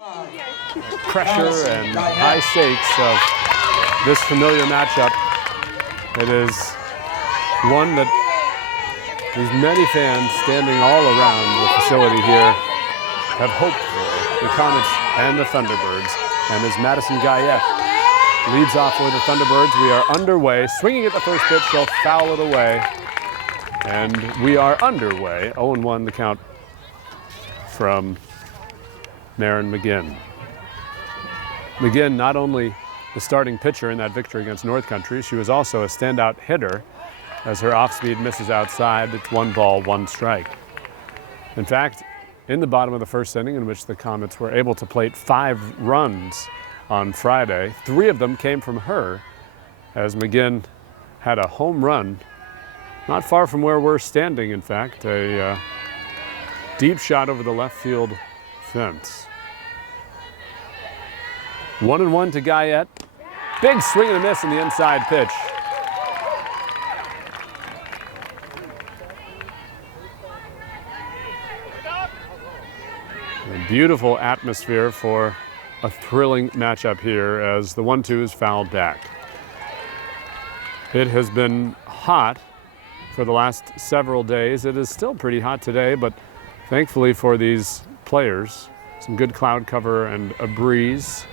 Pressure and high stakes of this familiar matchup. It is one that these many fans standing all around the facility here have hoped for. The Comets and the Thunderbirds. And as Madison Guyette leads off for the Thunderbirds, we are underway. Swinging at the first pitch, she'll foul it away. And we are underway. 0-1 the count from Maren McGinn. McGinn, not only the starting pitcher in that victory against North Country, she was also a standout hitter as her off-speed misses outside. It's 1 ball, 1 strike. In fact, in the bottom of the first inning, in which the Comets were able to plate 5 runs on Friday, 3 of them came from her, as McGinn had a home run not far from where we're standing, in fact, a deep shot over the left field fence. 1-1 to Guyette. Big swing and a miss in the inside pitch. A beautiful atmosphere for a thrilling matchup here as the 1-2 is fouled back. It has been hot for the last several days. It is still pretty hot today, but thankfully for these players, some good cloud cover and a breeze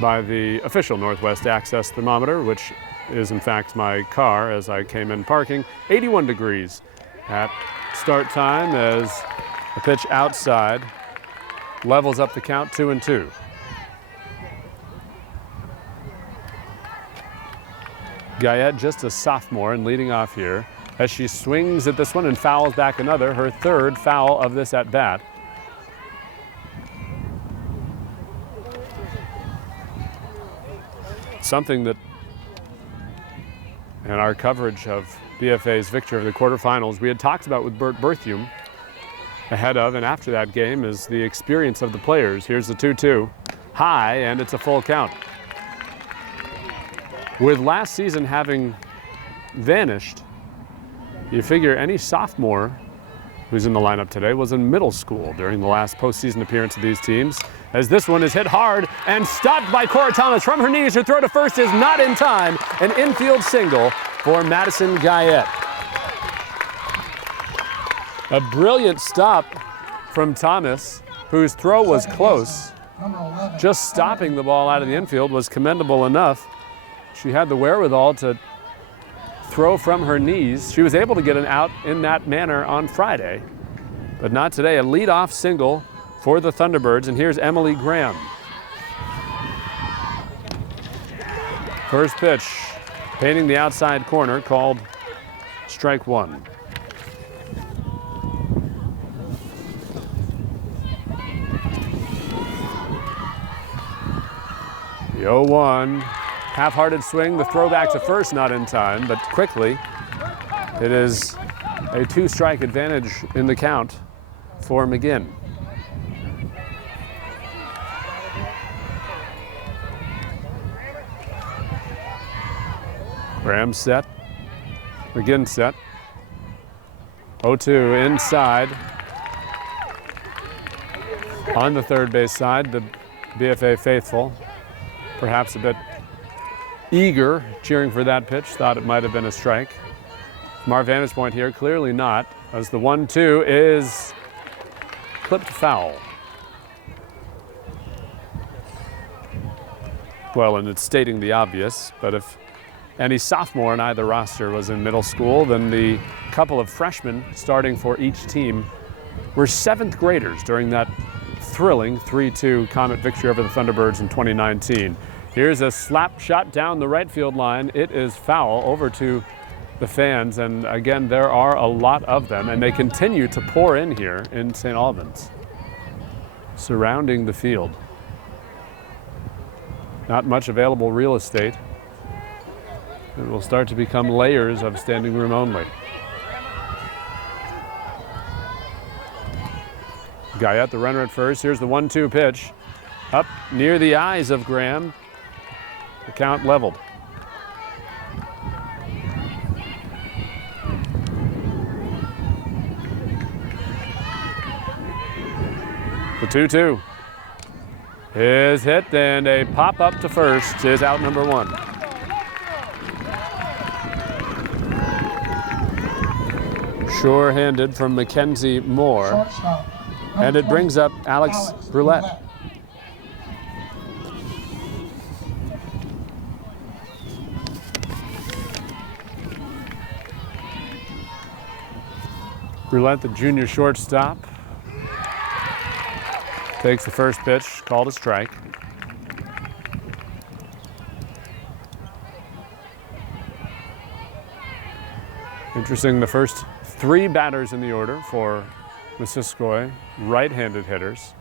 by the official Northwest Access thermometer, which is in fact my car as I came in parking. 81 degrees at start time as a pitch outside levels up the count 2-2. Guyette, just a sophomore and leading off here as she swings at this one and fouls back another, her 3rd foul of this at bat. Something that in our coverage of BFA's victory of the quarterfinals we had talked about with Bert Berthium ahead of and after that game is the experience of the players. Here's the 2-2 high, and it's a full count. With last season having vanished, you figure any sophomore who's in the lineup today was in middle school during the last postseason appearance of these teams. As this one is hit hard and stopped by Cora Thomas from her knees. Her throw to first is not in time. An infield single for Madison Guyette. A brilliant stop from Thomas, whose throw was close. Just stopping the ball out of the infield was commendable enough. She had the wherewithal to throw from her knees. She was able to get an out in that manner on Friday, but not today. A leadoff single for the Thunderbirds, and here's Emily Graham. First pitch, painting the outside corner, called strike 1. The 0-1, half-hearted swing, the throwback to first not in time, but quickly it is a 2-strike advantage in the count for McGinn. Graham set, McGinn set. 0-2 inside. On the third base side, the BFA faithful, perhaps a bit eager, cheering for that pitch, thought it might have been a strike. From our vantage point here, clearly not, as the 1-2 is clipped foul. Well, and it's stating the obvious, but if any sophomore in either roster was in middle school, then the couple of freshmen starting for each team were 7th graders during that thrilling 3-2 Comet victory over the Thunderbirds in 2019. Here's a slap shot down the right field line. It is foul over to the fans, and again, there are a lot of them, and they continue to pour in here in St. Albans, surrounding the field. Not much available real estate. It will start to become layers of standing room only. Guyette, the runner at first. Here's the 1-2 pitch. Up near the eyes of Graham. The count leveled. The 2-2. is hit, and a pop up to first is out number 1. Sure-handed from Mackenzie Moore. And it brings up Alex Brulette. Brulette, the junior shortstop, takes the first pitch, called a strike. Interesting, the first 3 batters in the order for Missisquoi, right-handed hitters.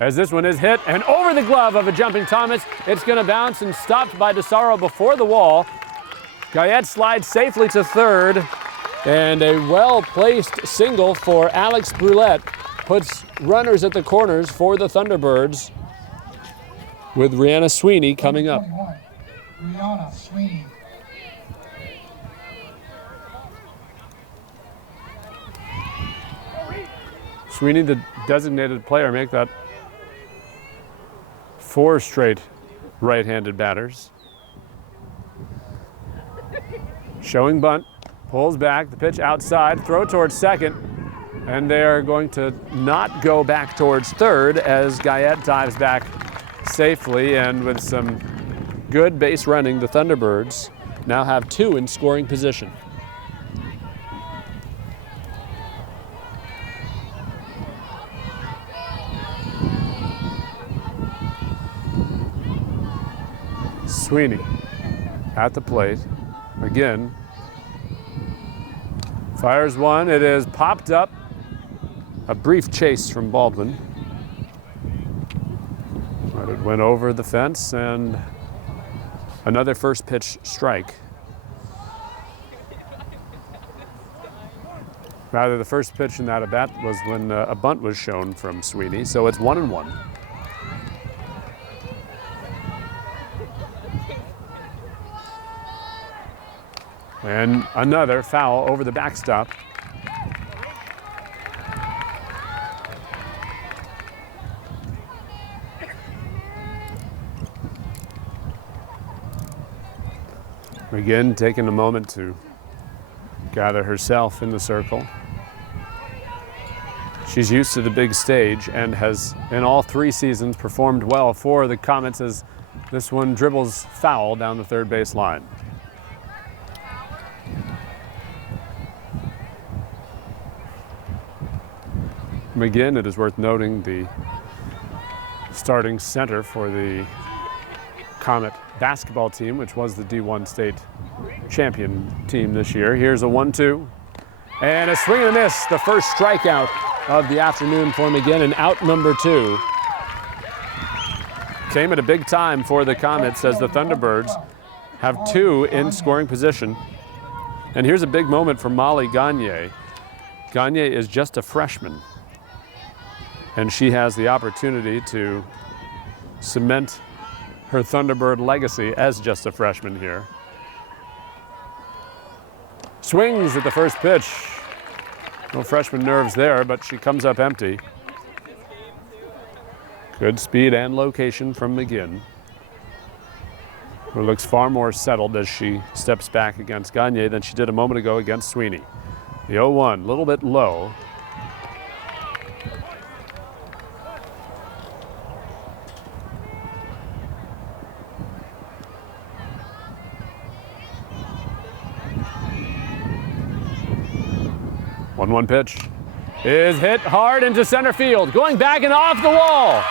As this one is hit and over the glove of a jumping Thomas, it's going to bounce and stopped by DeSaro before the wall. Guyette slides safely to third, and a well-placed single for Alex Brulette puts runners at the corners for the Thunderbirds, with Rihanna Sweeney coming up. Rihanna Sweeney. Sweeney, the designated player, make that 4 straight right-handed batters. Showing bunt, pulls back, the pitch outside, throw towards second, and they are going to not go back towards third as Guyette dives back safely, and with some good base running, the Thunderbirds now have 2 in scoring position. Sweeney at the plate again. Fires one. It is popped up. A brief chase from Baldwin. But it went over the fence, and another first pitch strike. Rather, the first pitch in that at bat was when a bunt was shown from Sweeney, so it's 1-1. And another foul over the backstop. Again, taking a moment to gather herself in the circle. She's used to the big stage and has, in all 3 seasons, performed well for the Comets as this one dribbles foul down the third base line. Again, it is worth noting the starting center for the Comet basketball team, which was the D1 state champion team this year. Here's a 1-2 and a swing and a miss. The first strikeout of the afternoon for McGinn, and out number 2. Came at a big time for the Comets as the Thunderbirds have 2 in scoring position. And here's a big moment for Molly Gagne. Gagne is just a freshman, and she has the opportunity to cement her Thunderbird legacy as just a freshman here. Swings at the first pitch. No freshman nerves there, but she comes up empty. Good speed and location from McGinn, who looks far more settled as she steps back against Gagne than she did a moment ago against Sweeney. The 0-1, a little bit low. One pitch is hit hard into center field, going back and off the wall.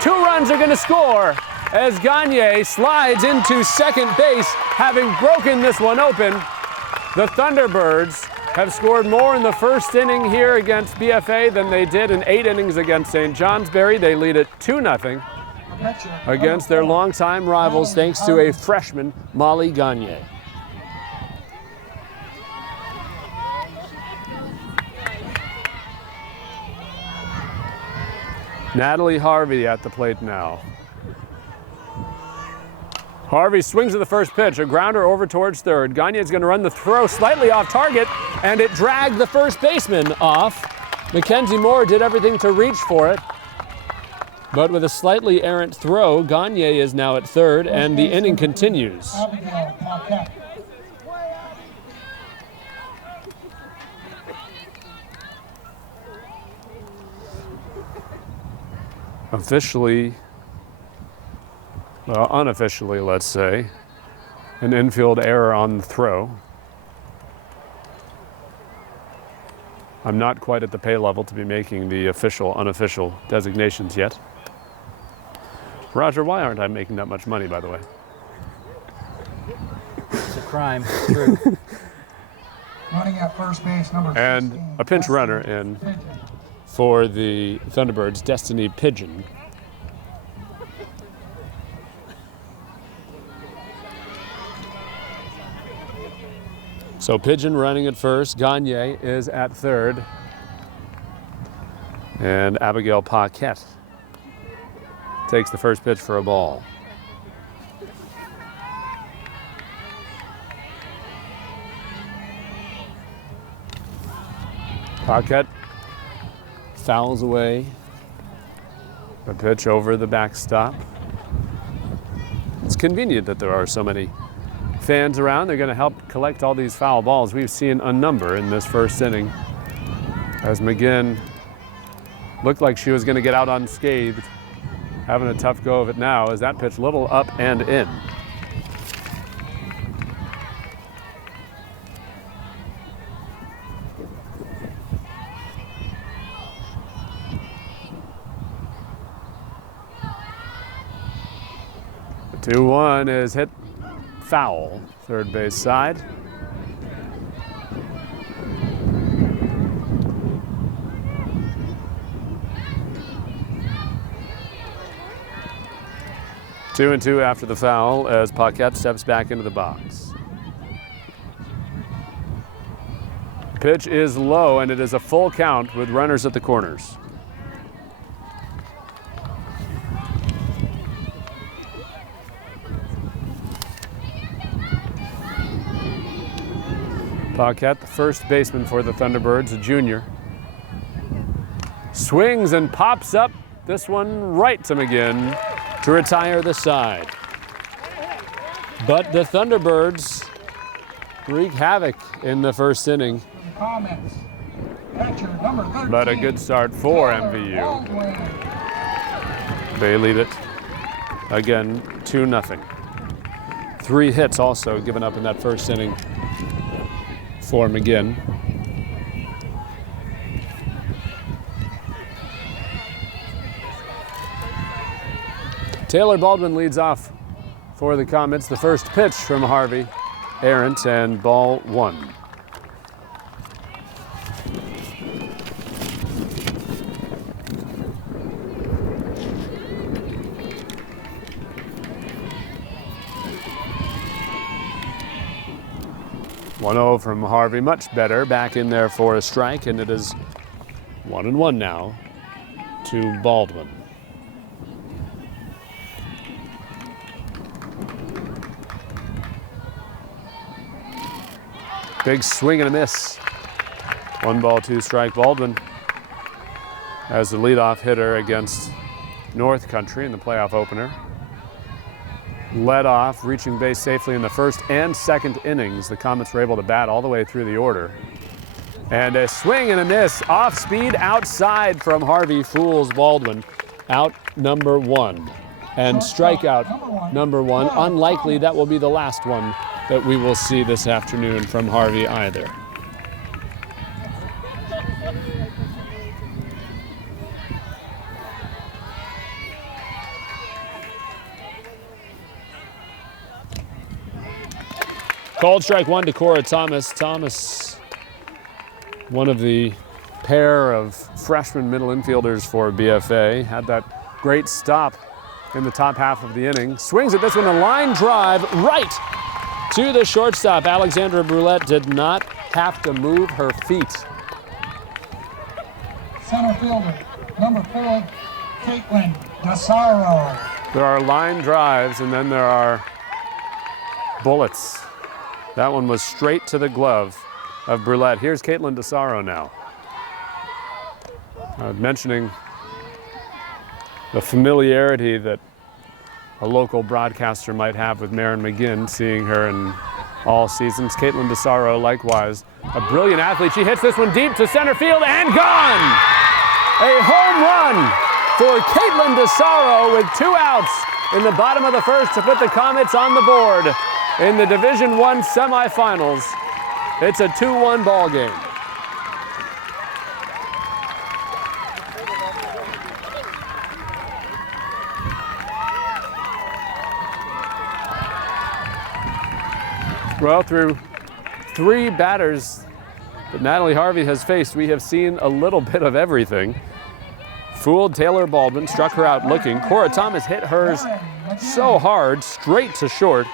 2 runs are going to score as Gagne slides into second base, having broken this one open. The Thunderbirds have scored more in the first inning here against BFA than they did in 8 innings against St. Johnsbury. They lead it 2-0 against their longtime rivals, thanks to a freshman, Molly Gagne. Natalie Harvey at the plate now. Harvey swings at the first pitch, a grounder over towards third. Gagne is going to run the throw slightly off target, and it dragged the first baseman off. Mackenzie Moore did everything to reach for it. But with a slightly errant throw, Gagne is now at third, and the inning continues. Abigail Paquette. Officially, well, unofficially, let's say, an infield error on the throw. I'm not quite at the pay level to be making the official, unofficial designations yet. Roger, why aren't I making that much money, by the way? It's a crime. True. Running at first base, number 16. And a pinch runner in Pigeon. for the Thunderbirds, Destiny Pigeon. So Pigeon running at first, Gagne is at third, and Abigail Paquette takes the first pitch for a ball. Paquette fouls away the pitch over the backstop. It's convenient that there are so many fans around. They're going to help collect all these foul balls. We've seen a number in this first inning as McGinn looked like she was going to get out unscathed, having a tough go of it now as that pitch little up and in. The 2-1 is hit foul, third base side. Two and two after the foul as Paquette steps back into the box. Pitch is low and it is a full count with runners at the corners. Paquette, the first baseman for the Thunderbirds, a junior. Swings and pops up this one right to McGinn to retire the side. But the Thunderbirds wreak havoc in the first inning. Comets. Catcher, number 13. But a good start for MVU. Baldwin. They lead it again 2-0. 3 hits also given up in that first inning for McGinn. Taylor Baldwin leads off for the Comets. The first pitch from Harvey, errant, and ball 1. One-0 from Harvey, much better. Back in there for a strike, and it is 1-1 now to Baldwin. Big swing and a miss. 1 ball, 2 strike. Baldwin as the leadoff hitter against North Country in the playoff opener. Led off, reaching base safely in the first and second innings. The Comets were able to bat all the way through the order. And a swing and a miss. Off speed outside from Harvey fools Baldwin. Out number 1. And strikeout number 1. Unlikely that will be the last one that we will see this afternoon from Harvey either. Called strike 1 to Cora Thomas. Thomas, one of the pair of freshman middle infielders for BFA, had that great stop in the top half of the inning. Swings at this one, a line drive right to the shortstop. Alexandra Brulette did not have to move her feet. Center fielder, number 4, Caitlin Dasaro. There are line drives and then there are bullets. That one was straight to the glove of Brulette. Here's Caitlin Dasaro now. Mentioning the familiarity that a local broadcaster might have with Maren McGinn, seeing her in all seasons. Caitlin DeSaro, likewise, a brilliant athlete. She hits this one deep to center field and gone! A home run for Caitlin DeSaro with 2 outs in the bottom of the first to put the Comets on the board in the Division I semifinals. It's a 2-1 ball game. Well, through 3 batters that Natalie Harvey has faced, we have seen a little bit of everything. Fooled Taylor Baldwin, struck her out looking. Cora Thomas hit hers so hard, straight to short.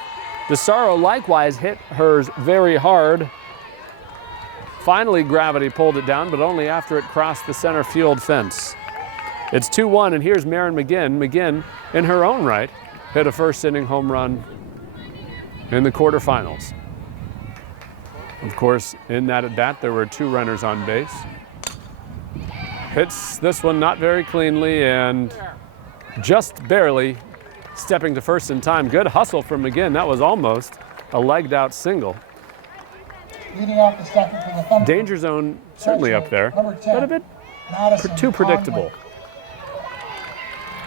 DeSaro likewise hit hers very hard. Finally, gravity pulled it down, but only after it crossed the center field fence. It's 2-1, and here's Maren McGinn. McGinn, in her own right, hit a first-inning home run in the quarterfinals. Of course, in that at-bat, there were 2 runners on base. Hits this one not very cleanly and just barely stepping to first in time. Good hustle from McGinn. That was almost a legged-out single. Leading off the second for the Thunderbirds. Danger zone certainly up there, but a bit too predictable.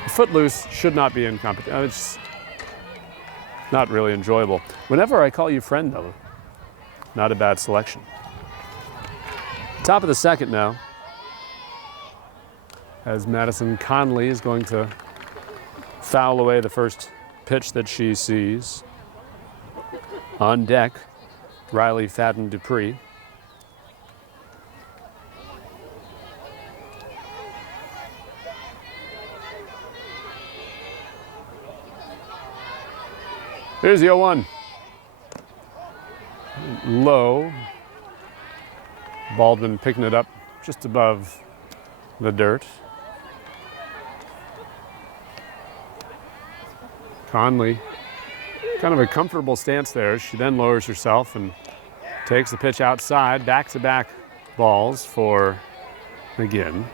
Footloose should not be in competition. It's not really enjoyable. Whenever I call you friend, though, not a bad selection. Top of the second now, as Madison Conley is going to foul away the first pitch that she sees. On deck, Riley Fadden Dupree. Here's the 0-1. Low. Baldwin picking it up just above the dirt. Conley, kind of a comfortable stance there. She then lowers herself and takes the pitch outside. Back-to-back balls for McGinn.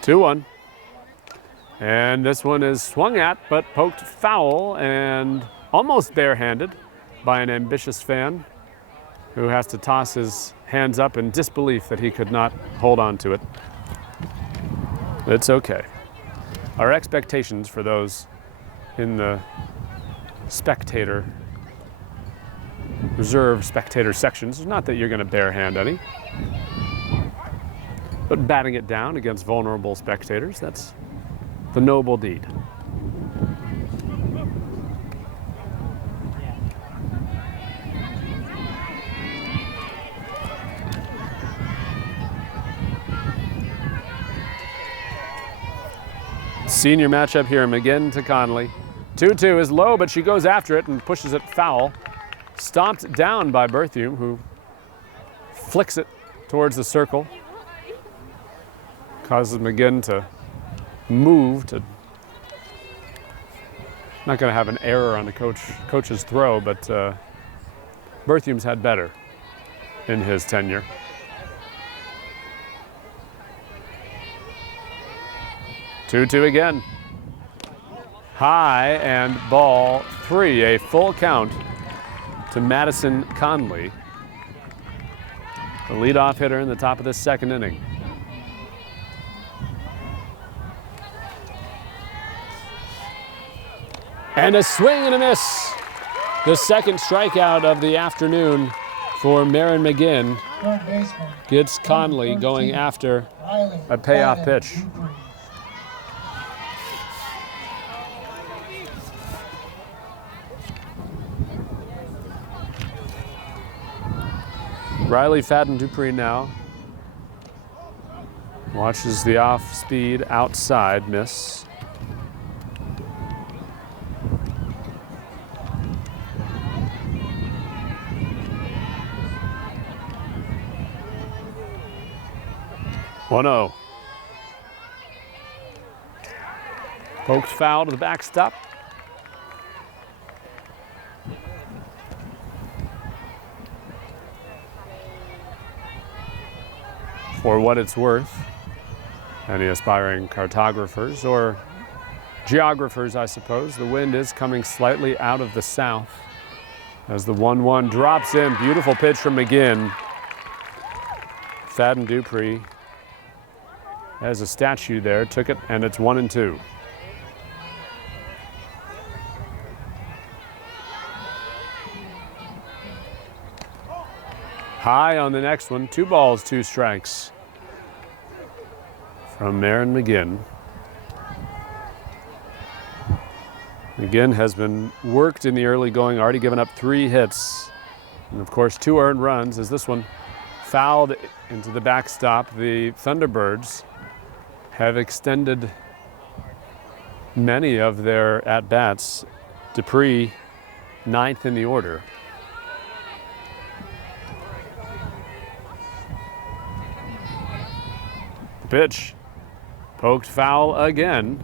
Two-one. And this one is swung at, but poked foul and almost barehanded by an ambitious fan who has to toss his hands up in disbelief that he could not hold on to it. It's okay. Our expectations for those in the reserved spectator sections is not that you're going to barehand any, but batting it down against vulnerable spectators, that's the noble deed. Senior matchup here, McGinn to Conley. 2-2 is low, but she goes after it and pushes it foul. Stomped down by Berthium, who flicks it towards the circle. Causes McGinn to move to, not going to have an error on the coach's throw, but Berthium's had better in his tenure. Two again. High and ball 3, a full count to Madison Conley, the leadoff hitter in the top of the second inning. And a swing and a miss. The second strikeout of the afternoon for Maren McGinn gets Conley going after a payoff pitch. Riley Fadden Dupree now watches the off-speed outside miss. One-oh. Poked foul to the backstop. For what it's worth, any aspiring cartographers or geographers, I suppose, the wind is coming slightly out of the south as the 1-1 drops in. Beautiful pitch from McGinn. Fadden Dupree has a statue there, took it, and it's 1-2. High on the next one, 2 balls, 2 strikes from Marin McGinn. McGinn has been worked in the early going, already given up 3 hits. And of course, 2 earned runs as this one fouled into the backstop. The Thunderbirds have extended many of their at-bats. Dupree, 9th in the order. The pitch, poked foul again.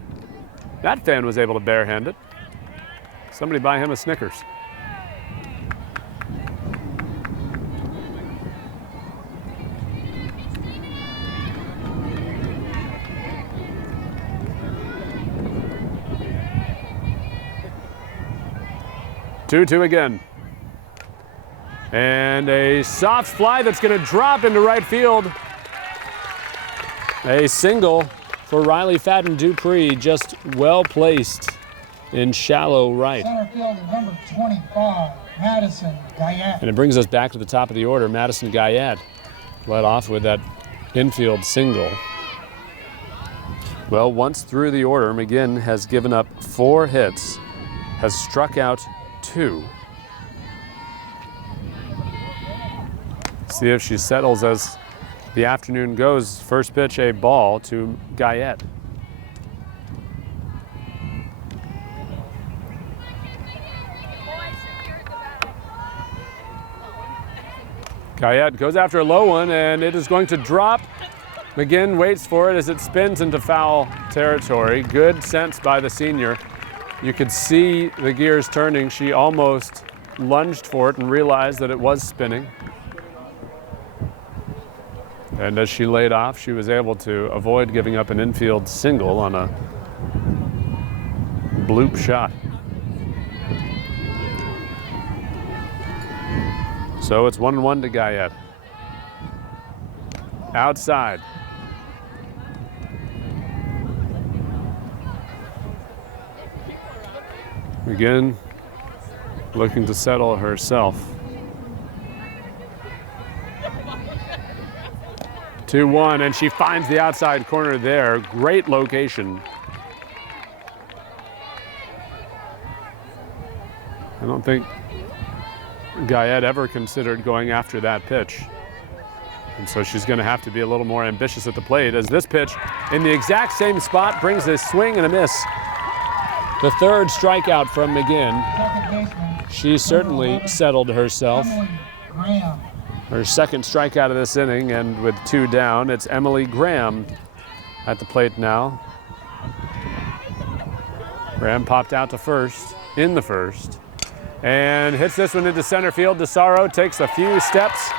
That fan was able to barehand it. Somebody buy him a Snickers. Two again. And a soft fly that's going to drop into right field. A single for Riley Fadden Dupree, just well placed in shallow right. Center field at number 25, Madison Guyette. And it brings us back to the top of the order. Madison Guyette led off with that infield single. Well, once through the order, McGinn has given up 4 hits, has struck out 2. See if she settles as the afternoon goes. First pitch, a ball to Guyette. Guyette goes after a low one, and it is going to drop. McGinn waits for it as it spins into foul territory. Good sense by the senior. You could see the gears turning. She almost lunged for it and realized that it was spinning. And as she laid off, she was able to avoid giving up an infield single on a bloop shot. So it's 1-1 to Guyette. Outside. McGinn looking to settle herself. 2-1, and she finds the outside corner there. Great location. I don't think Guyette ever considered going after that pitch. And so she's going to have to be a little more ambitious at the plate as this pitch in the exact same spot brings a swing and a miss. The 3rd strikeout from McGinn. She certainly settled herself. Her 2nd strikeout of this inning, and with 2 down, it's Emily Graham at the plate now. Graham popped out to first in the 1st and hits this one into center field. DeSaro takes a few steps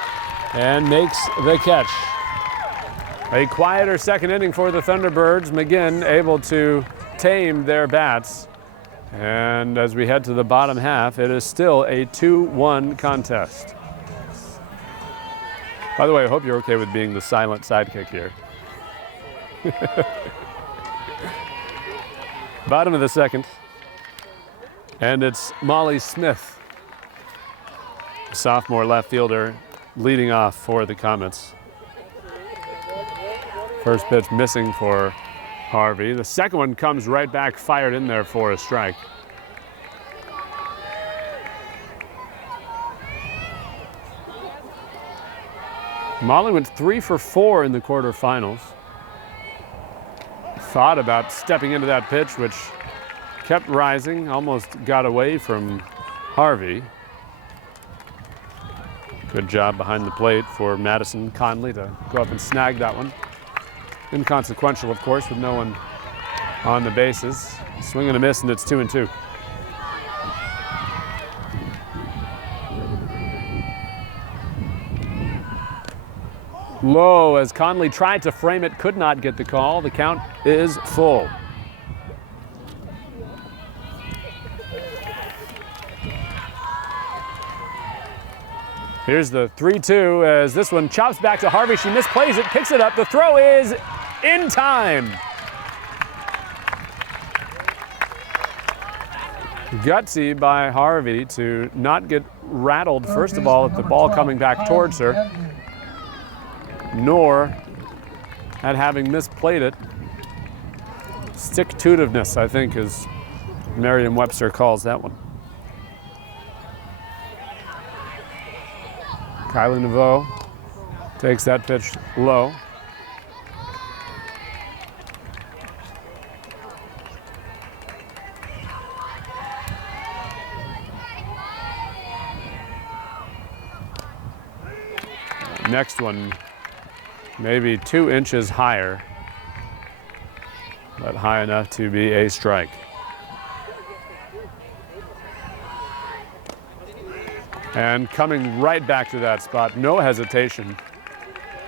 and makes the catch. A quieter 2nd inning for the Thunderbirds. McGinn able to tame their bats. And as we head to the bottom half, it is still a 2-1 contest. By the way, I hope you're okay with being the silent sidekick here. Bottom of the 2nd. And it's Molly Smith, sophomore left fielder, leading off for the Comets. First pitch missing for Harvey. The 2nd one comes right back, fired in there for a strike. Molly went 3 for 4 in the quarterfinals. Thought about stepping into that pitch, which kept rising, almost got away from Harvey. Good job behind the plate for Madison Conley to go up and snag that one. Inconsequential, of course, with no one on the bases. Swing and a miss, and it's 2-2. low as Conley tried to frame it, could not get the call. The count is full. Here's the 3-2 as this one chops back to Harvey. She misplays it, picks it up. The throw is in time. Gutsy by Harvey to not get rattled, first of all, at the ball coming back towards her, nor at having misplayed it. Stick-to-itiveness, I think, as Merriam-Webster calls that one. Kylie Naveau takes that pitch low. Next one, maybe 2 inches higher, but high enough to be a strike. And coming right back to that spot, no hesitation.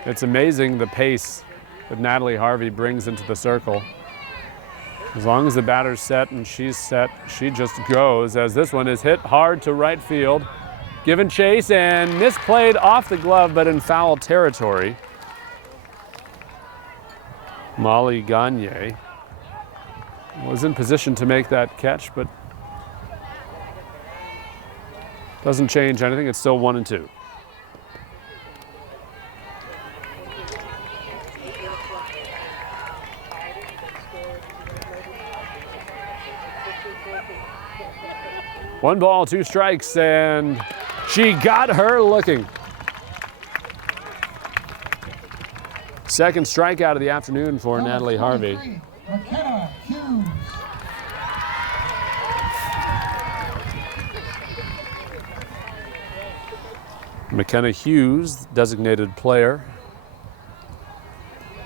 It's amazing the pace that Natalie Harvey brings into the circle. As long as the batter's set and she's set, she just goes, as this one is hit hard to right field. Given chase and misplayed off the glove, but in foul territory. Molly Gagne was in position to make that catch, but doesn't change anything. It's still 1-2. One ball, 2 strikes, and she got her looking. Second strikeout of the afternoon for Natalie Harvey. Mckenna Hughes. McKenna Hughes, designated player,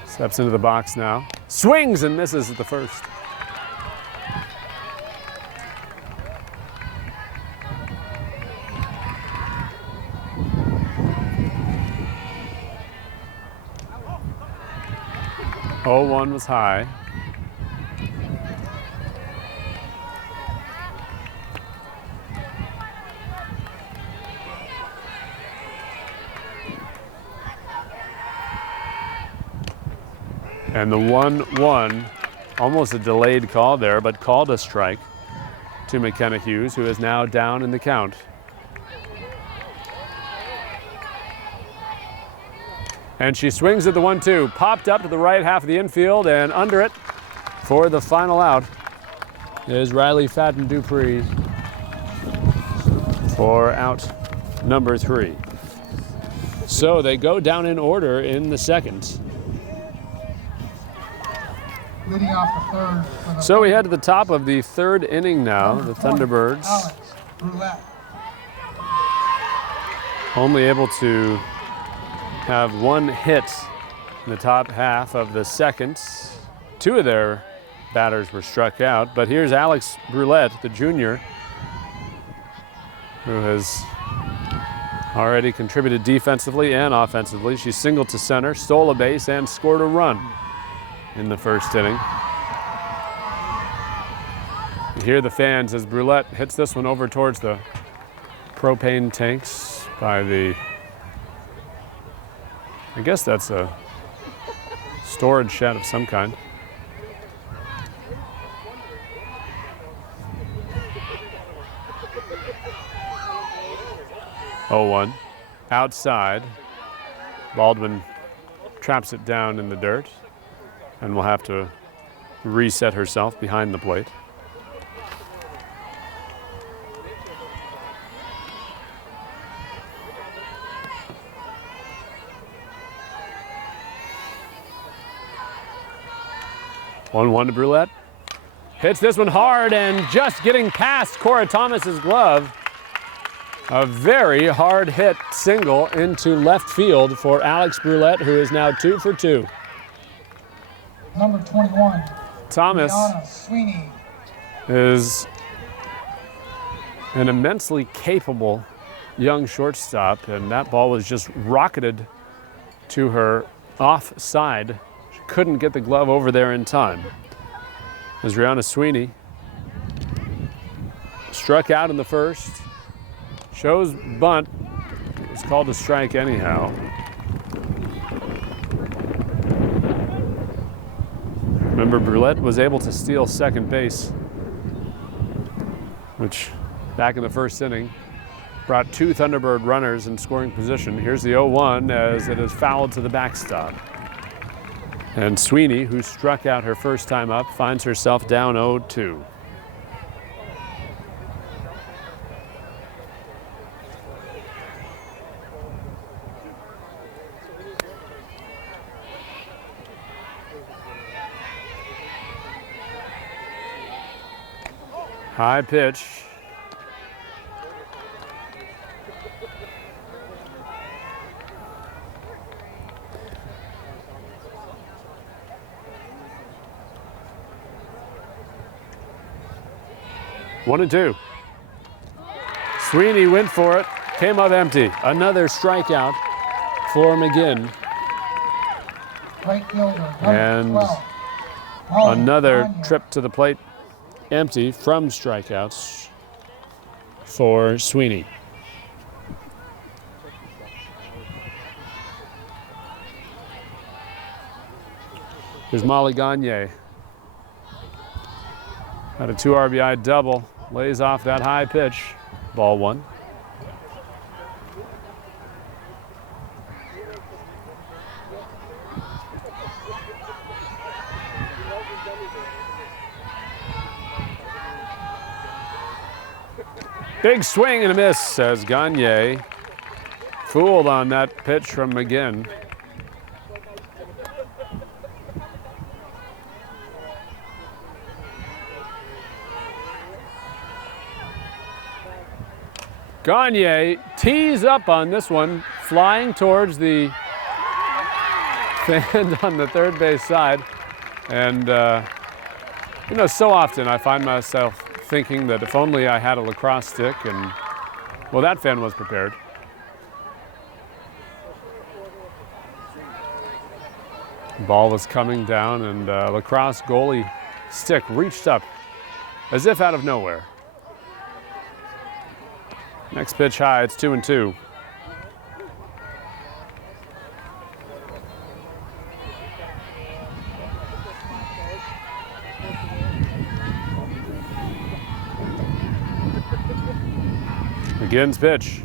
steps into the box now. Swings and misses at the first. Oh, 1 was high. And the 1-1, almost a delayed call there, but called a strike to McKenna Hughes, who is now down in the count. And she swings at the 1-2, popped up to the right half of the infield, and under it for the final out is Riley Fadden Dupree for out number 3. So they go down in order in the second. Leading off the third. So we head to the top of the 3rd inning now. The Thunderbirds Brulette. only able to have 1 hit in the top half of the second. 2 of their batters were struck out, but here's Alex Brulette, the junior, who has already contributed defensively and offensively. She singled to center, stole a base, and scored a run in the first inning. You hear the fans as Brulette hits this one over towards the propane tanks by the, I guess that's a storage shed of some kind. Oh, 1 outside. Baldwin traps it down in the dirt and will have to reset herself behind the plate. One to Brulette. Hits this one hard and just getting past Cora Thomas's glove. A very hard hit single into left field for Alex Brulette, who is now 2 for 2. Number 21. Thomas Brianna Sweeney. is an immensely capable young shortstop, and that ball was just rocketed to her offside. She couldn't get the glove over there in time. As Rihanna Sweeney struck out in the first, shows bunt. It was called a strike anyhow. Remember, Brulette was able to steal second base, which back in the first inning brought 2 Thunderbird runners in scoring position. Here's the 0-1 as it is fouled to the backstop. And Sweeney, who struck out her first time up, finds herself down 0-2. High pitch. One and two. Sweeney went for it, came up empty. Another strikeout for McGinn. Right fielder, And 12. another trip to the plate empty from strikeouts for Sweeney. Here's Molly Gagne. Had a 2 RBI double, lays off that high pitch, ball 1. Big swing and a miss, says Gagne. Fooled on that pitch from McGinn. Gagne tees up on this one, flying towards the fan on the third base side. And, you know, so often I find myself thinking that if only I had a lacrosse stick, and, well, that fan was prepared. Ball was coming down, and lacrosse goalie stick reached up as if out of nowhere. Next pitch high, it's 2-2. McGinn's pitch.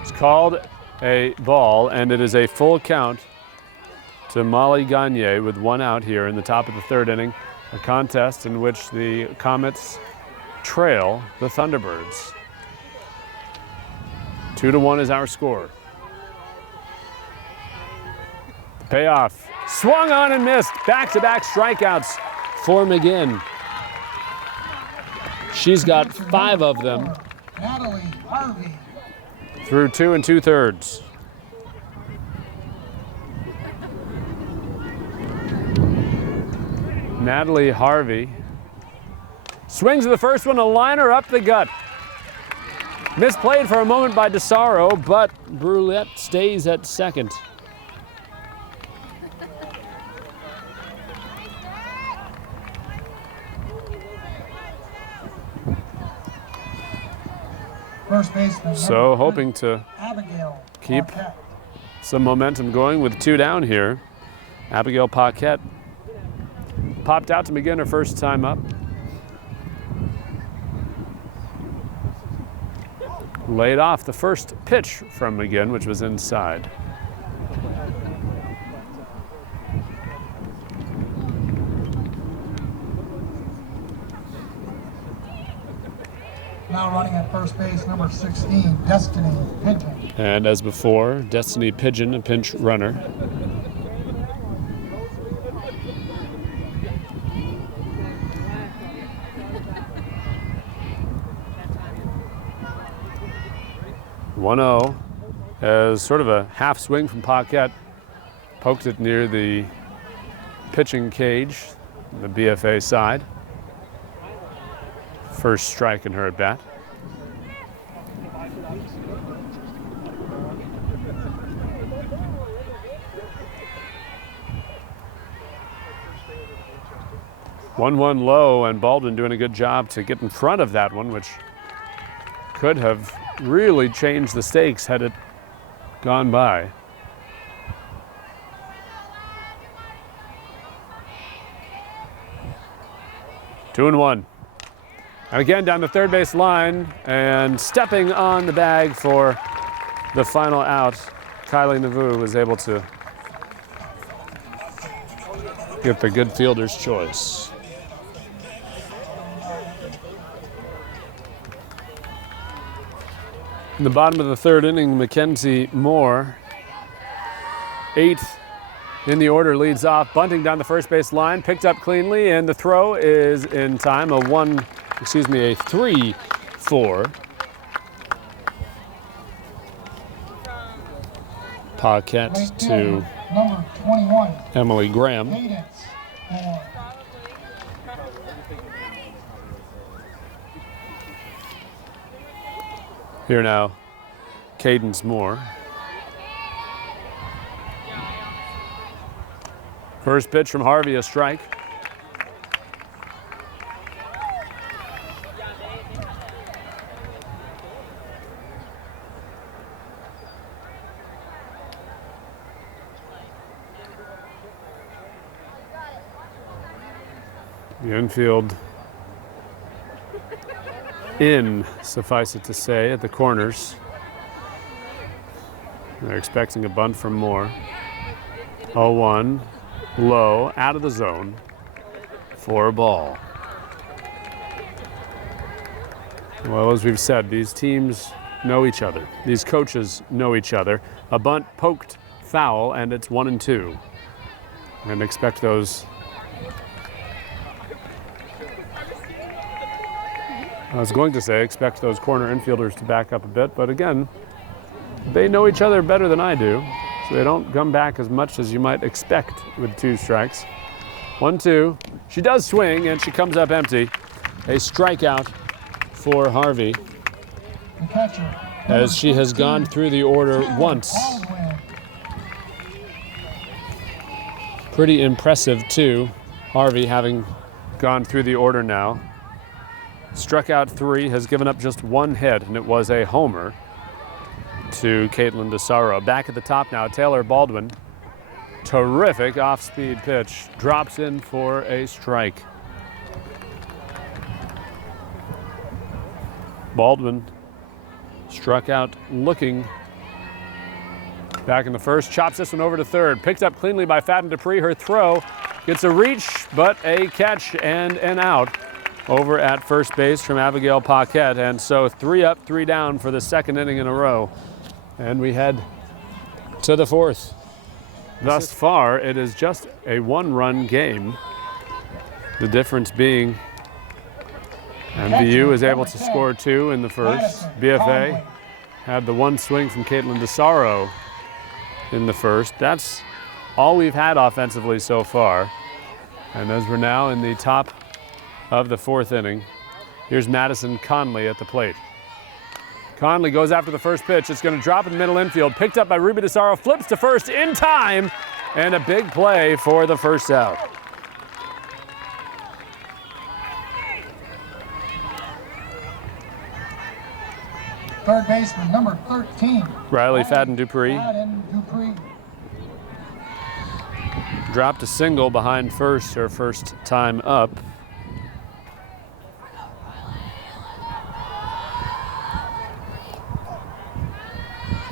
It's called a ball, and it is a full count to Molly Gagne with 1 out here in the top of the 3rd inning. A contest in which the Comets trail the Thunderbirds. 2-1 is our score. Payoff. Swung on and missed. Back-to-back strikeouts for McGinn. She's got 5 of them Natalie Harvey. through 2 2/3. Natalie Harvey swings at the first one, a liner up the gut. Misplayed for a moment by DeSaro, but Brulette stays at second. First baseman. So hoping to Abigail keep Paquette. some momentum going with 2 down here. Abigail Paquette popped out to McGinn her first time up. Laid off the first pitch from McGinn, which was inside. Now running at first base, number 16, Destiny Pigeon. And as before, Destiny Pigeon, a pinch runner. As sort of a half swing from Paquette, poked it near the pitching cage, the BFA side. First strike in her at bat. 1-1 low, and Baldwin doing a good job to get in front of that one, which could have really changed the stakes had it gone by. Two and one. And again down the third base line, and stepping on the bag for the final out, Kylie Nauvoo was able to get the good fielder's choice. In the bottom of the third inning, Mackenzie Moore, 8th in the order, leads off, bunting down the first base line, picked up cleanly, and the throw is in time, a 3-4. Paquette to number 21, Emily Graham. Cadence. Here now, Cadence Moore. First pitch from Harvey, a strike. The infield in, suffice it to say, at the corners. They're expecting a bunt from Moore. 0-1, low, out of the zone for a ball. Well, as we've said, these teams know each other. These coaches know each other. A bunt poked foul, and it's 1-2. And expect those. I was going to say, expect those corner infielders to back up a bit, but again, they know each other better than I do, so they don't come back as much as you might expect with 2 strikes. 1-2. She does swing, and she comes up empty. A strikeout for Harvey, The catcher, as she has gone through the order once. Baldwin. Pretty impressive, too. Harvey having gone through the order now. Struck out 3, has given up just 1 hit, and it was a homer to Caitlin DeSaro. Back at the top now, Taylor Baldwin. Terrific off-speed pitch. Drops in for a strike. Baldwin struck out looking. Back in the first, chops this one over to third. Picked up cleanly by Fadden Dupree. Her throw gets a reach, but a catch and an out over at first base from Abigail Paquette. And so 3 up, 3 down for the second inning in a row. And we head to the 4th. Thus far, it is just a 1-run game. The difference being MVU is able to score 2 in the first. BFA had the 1 swing from Caitlin DeSaro in the first. That's all we've had offensively so far. And as we're now in the top of the 4th inning, here's Madison Conley at the plate. Conley goes after the first pitch. It's going to drop in middle infield. Picked up by Ruby DeSaro, flips to first in time, and a big play for the first out. Third baseman, number 13. Riley Fadden Dupree dropped a single behind first, her first time up.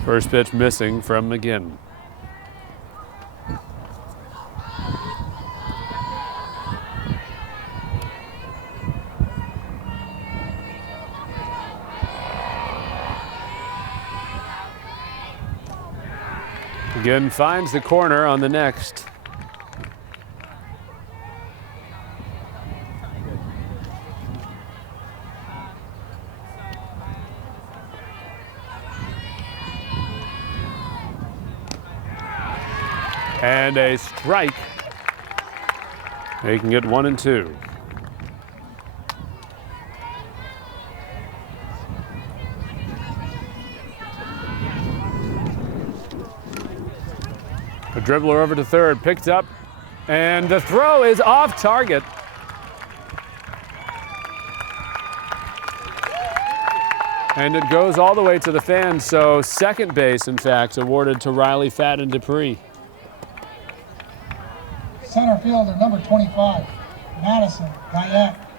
First pitch missing from McGinn. McGinn finds the corner on the next. And a strike. They can get 1 and 2. A dribbler over to third, picked up, and the throw is off target. And it goes all the way to the fans, so second base, in fact, awarded to Riley Fadden Dupree. Center fielder number 25, Madison Guyette.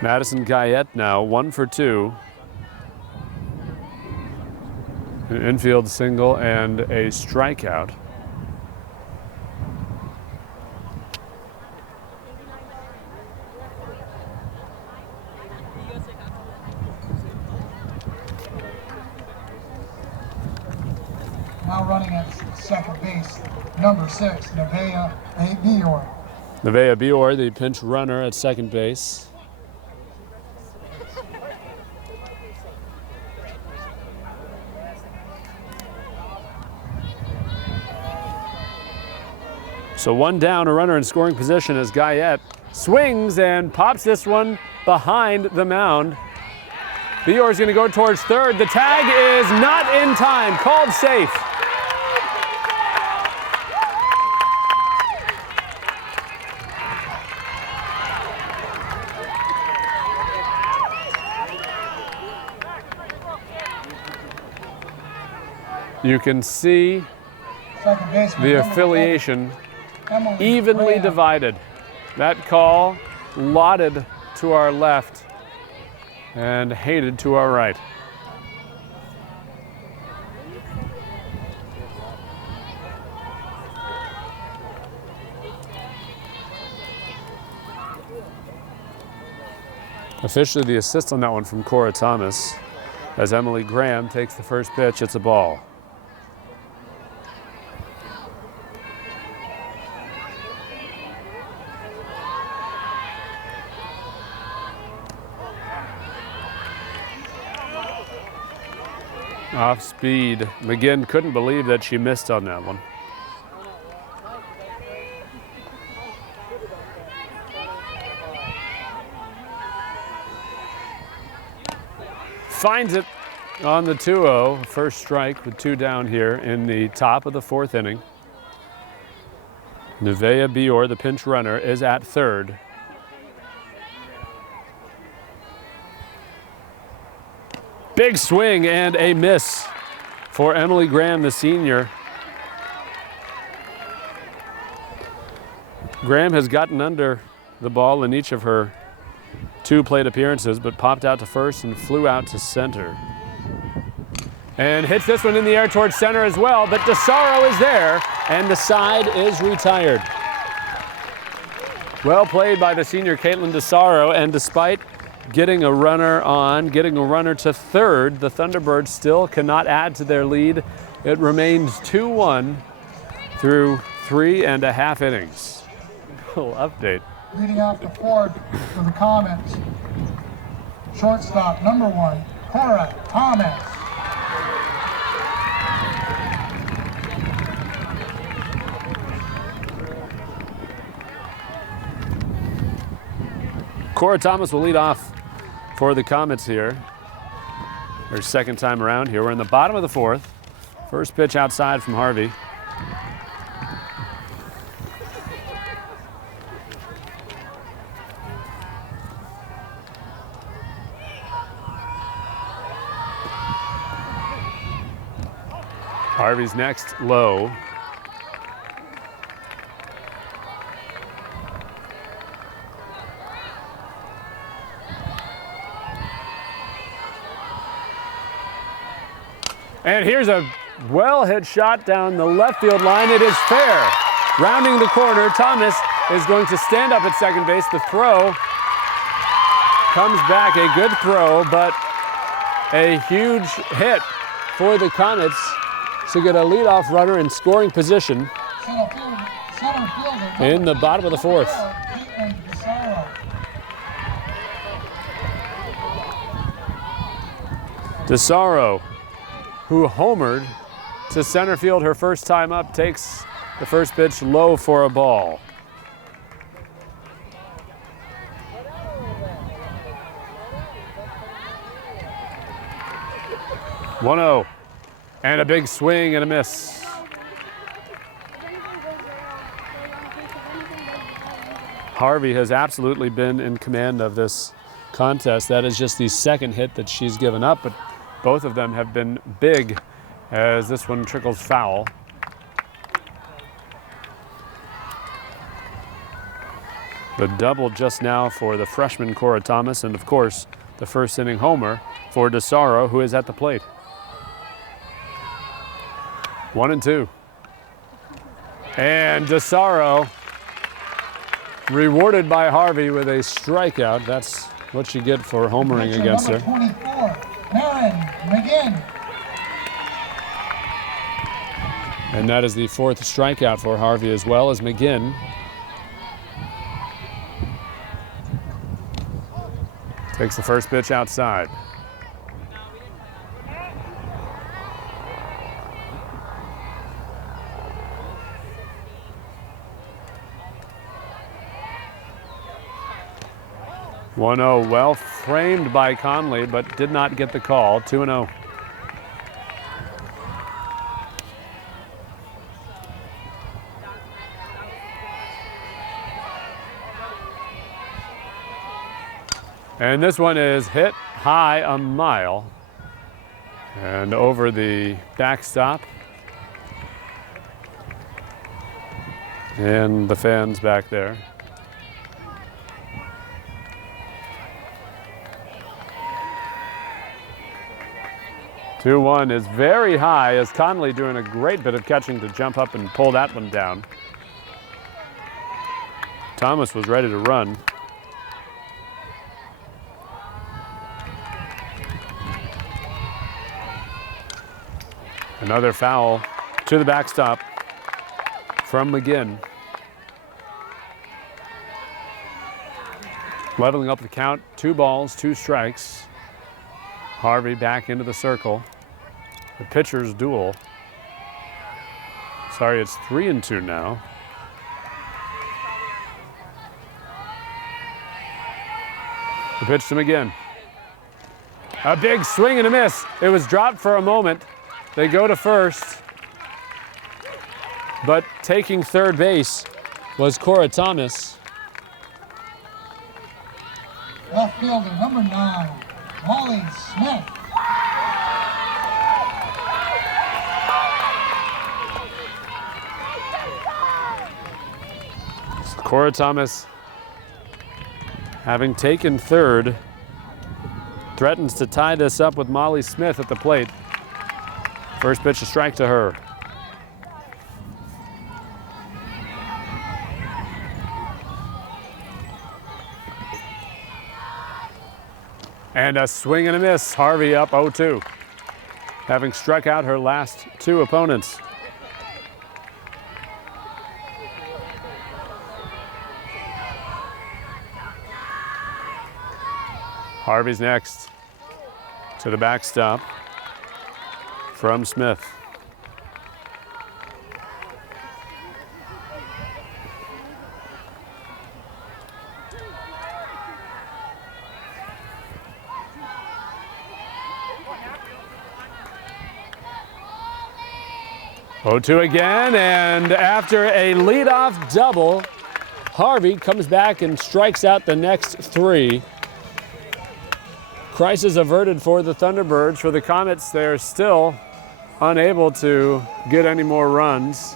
Madison Guyette now 1 for 2. An infield single and a strikeout. Now running at second base, number 6, Nevaeh Bior. Nevaeh Bior, the pinch runner at second base. So one down, a runner in scoring position as Guyette swings and pops this one behind the mound. Bior's going to go towards third. The tag is not in time, called safe. You can see the affiliation evenly divided. That call lauded to our left and hated to our right. Officially the assist on that one from Cora Thomas as Emily Graham takes the first pitch. It's a ball. Off speed. McGinn couldn't believe that she missed on that one. Finds it on the 2-0. First strike with 2 down here in the top of the 4th inning. Nevaeh Bior, the pinch runner, is at third. Big swing and a miss for Emily Graham, the senior. Graham has gotten under the ball in each of her 2 plate appearances, but popped out to first and flew out to center. And hits this one in the air towards center as well, but DeSaro is there, and the side is retired. Well played by the senior Caitlin DeSaro, and despite getting a runner to third, the Thunderbirds still cannot add to their lead. It remains 2-1 through 3.5 innings. Little update. Leading off the 4th for the Comets, shortstop number 1, Cora Thomas. Cora Thomas will lead off for the Comets here. Their second time around here. We're in the bottom of the 4th. First pitch outside from Harvey. Harvey's next, low. And here's a well-hit shot down the left field line. It is fair. Rounding the corner, Thomas is going to stand up at second base. The throw comes back, a good throw, but a huge hit for the Comets to get a leadoff runner in scoring position in the bottom of the 4th. DeSaro, who homered to center field her first time up, takes the first pitch low for a ball. One-0, and a big swing and a miss. Harvey has absolutely been in command of this contest. That is just the second hit that she's given up, but both of them have been big as this one trickles foul. The double just now for the freshman Cora Thomas, and of course, the first inning homer for DeSaro, who is at the plate. 1-2. And DeSaro rewarded by Harvey with a strikeout. That's what you get for homering against her. 24, Maren McGinn. And that is the fourth strikeout for Harvey, as well as McGinn. Takes the first pitch outside. (1-0), well framed by Conley, but did not get the call. 2-0. And this one is hit high a mile and over the backstop. And the fans back there. (2-1) is very high, as Conley doing a great bit of catching to jump up and pull that one down. Thomas was ready to run. Another foul to the backstop from McGinn. Leveling up the count, 2 balls, 2 strikes. Harvey back into the circle. The pitcher's duel. Sorry, it's 3-2 now. The pitch to McGinn. A big swing and a miss. It was dropped for a moment. They go to first, but taking third base was Cora Thomas. Left fielder, number 9, Molly Smith. Cora Thomas, having taken third, threatens to tie this up with Molly Smith at the plate. First pitch, a strike to her. And a swing and a miss. Harvey up 0-2, having struck out her last 2 opponents. Harvey's next to the backstop from Smith. (0-2) again, and after a leadoff double, Harvey comes back and strikes out the next 3. Crisis averted for the Thunderbirds. For the Comets, they're still unable to get any more runs.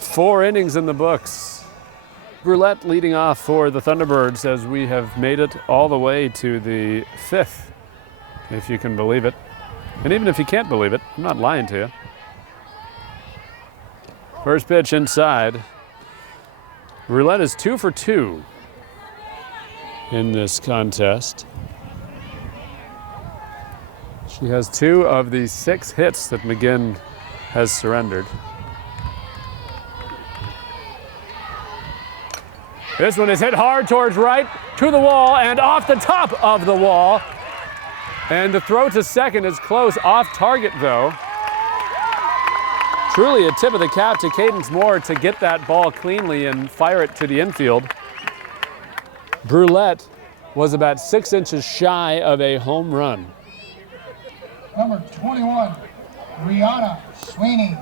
4 innings in the books. Brulette leading off for the Thunderbirds as we have made it all the way to the 5th, if you can believe it. And even if you can't believe it, I'm not lying to you. First pitch inside. Brulette is 2 for 2 in this contest. She has 2 of the 6 hits that McGinn has surrendered. This one is hit hard towards right, to the wall, and off the top of the wall. And the throw to second is close, off target though. Truly a tip of the cap to Cadence Moore to get that ball cleanly and fire it to the infield. Brulette was about 6 inches shy of a home run. Number 21, Rihanna Sweeney.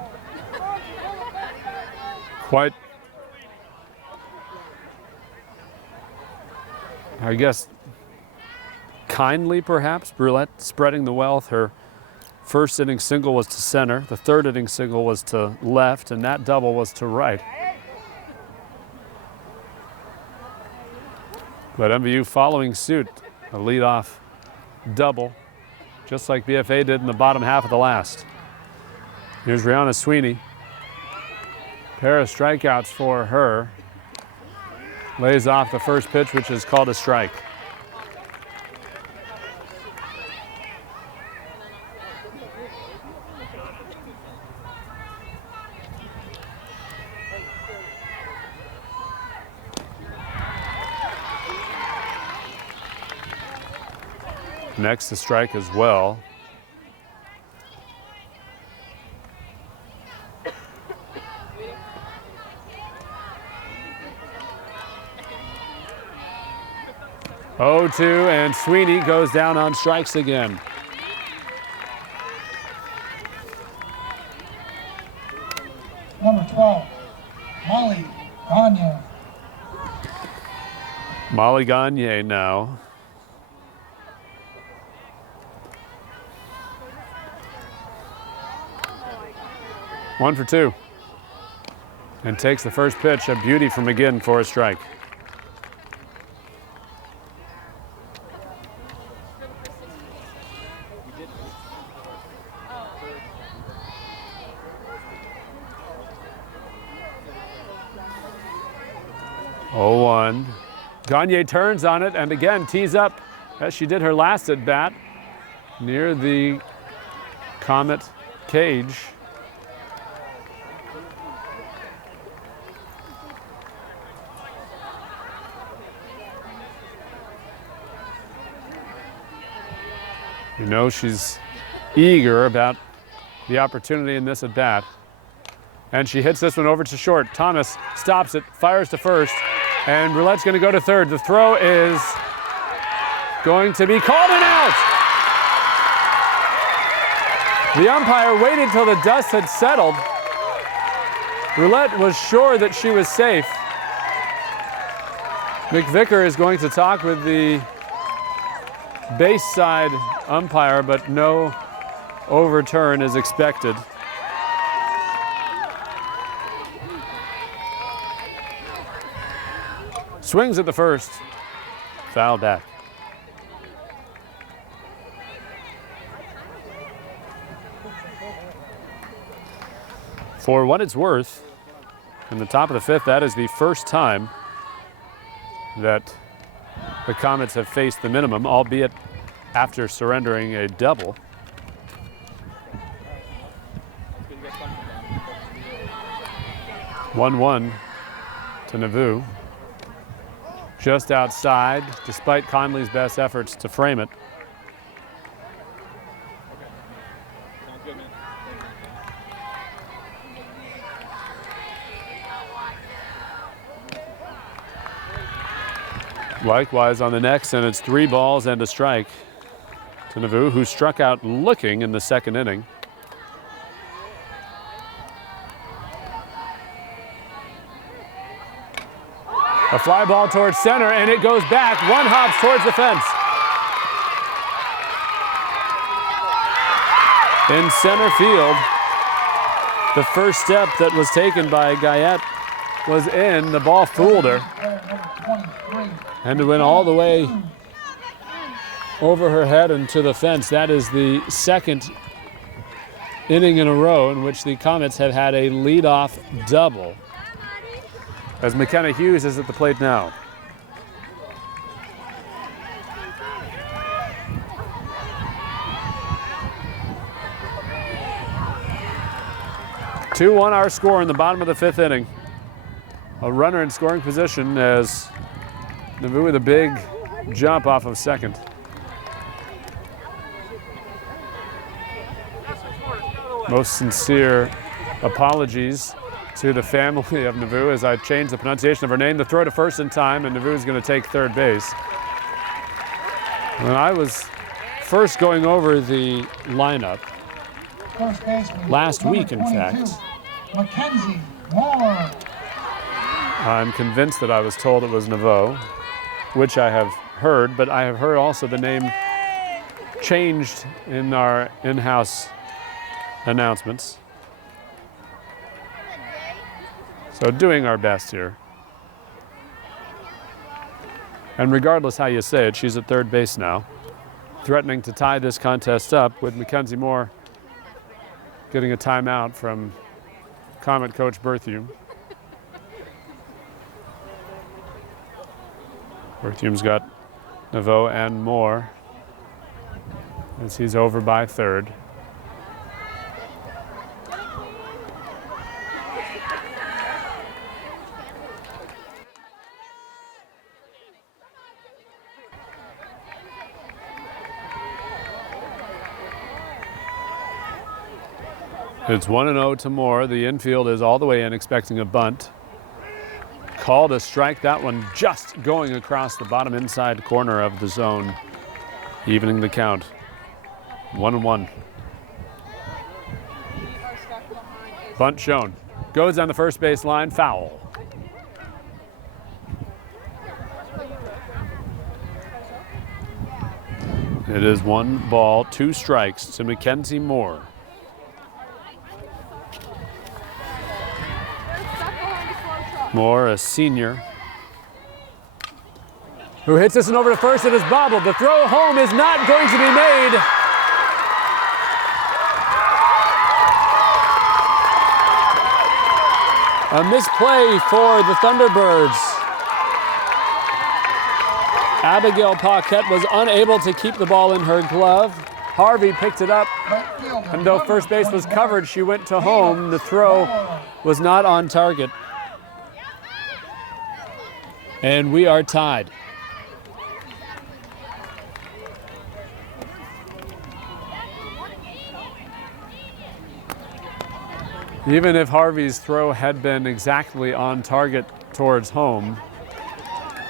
I guess, kindly perhaps, Brulette spreading the wealth. Her first inning single was to center, the third inning single was to left, and that double was to right. But MVU following suit, a leadoff double, just like BFA did in the bottom half of the last. Here's Rihanna Sweeney. Pair of strikeouts for her. Lays off the first pitch, which is called a strike. Next, a strike as well. Oh, 2, and Sweeney goes down on strikes again. Number 12, Molly Gagne. Molly Gagne now. One for 2. And takes the first pitch, a beauty from McGinn for a strike. Oh, 1. Gagne turns on it and again tees up as she did her last at bat near the Comet cage. You know she's eager about the opportunity in this at bat. And she hits this one over to short. Thomas stops it, fires to first, and Brulette's going to go to third. The throw is going to be called and out. The umpire waited till the dust had settled. Brulette was sure that she was safe. McVicker is going to talk with the base side umpire, but no overturn is expected. Swings at the first, foul back. For what it's worth, in the top of the 5th, that is the first time that the Comets have faced the minimum, albeit after surrendering a double. One to Nauvoo. Just outside, despite Conley's best efforts to frame it. Likewise on the next, and it's 3 balls and a strike to Nauvoo, who struck out looking in the second inning. A fly ball towards center, and it goes back. 1 hops towards the fence. In center field, the first step that was taken by Guyette was in. The ball fooled her. And it went all the way over her head and to the fence. That is the second inning in a row in which the Comets have had a leadoff double. As Mckenna Hughes is at the plate now. Two-1 our score in the bottom of the 5th inning. A runner in scoring position as Nauvoo with a big jump off of second. Most sincere apologies to the family of Nauvoo as I changed the pronunciation of her name. The throw to first in time, and Nauvoo is going to take third base. When I was first going over the lineup last week, in fact, I'm convinced that I was told it was Nauvoo, which I have heard, but I have heard also the name changed in our in-house announcements. So doing our best here. And regardless how you say it, she's at third base now, threatening to tie this contest up with Mackenzie Moore getting a timeout from Comet coach Berthium. Berthium's got Naveau and Moore as he's over by third. It's 1-0 to Moore. The infield is all the way in, expecting a bunt. Called a strike, that one just going across the bottom inside corner of the zone, evening the count. 1-1. Bunt shown. Goes on the first base line, foul. It is 1 ball, 2 strikes to Mackenzie Moore. Moore, a senior, who hits this one over to first. It is bobbled. The throw home is not going to be made. A misplay for the Thunderbirds. Abigail Paquette was unable to keep the ball in her glove. Harvey picked it up, and though first base was covered, she went to home. The throw was not on target. And we are tied. Even if Harvey's throw had been exactly on target towards home,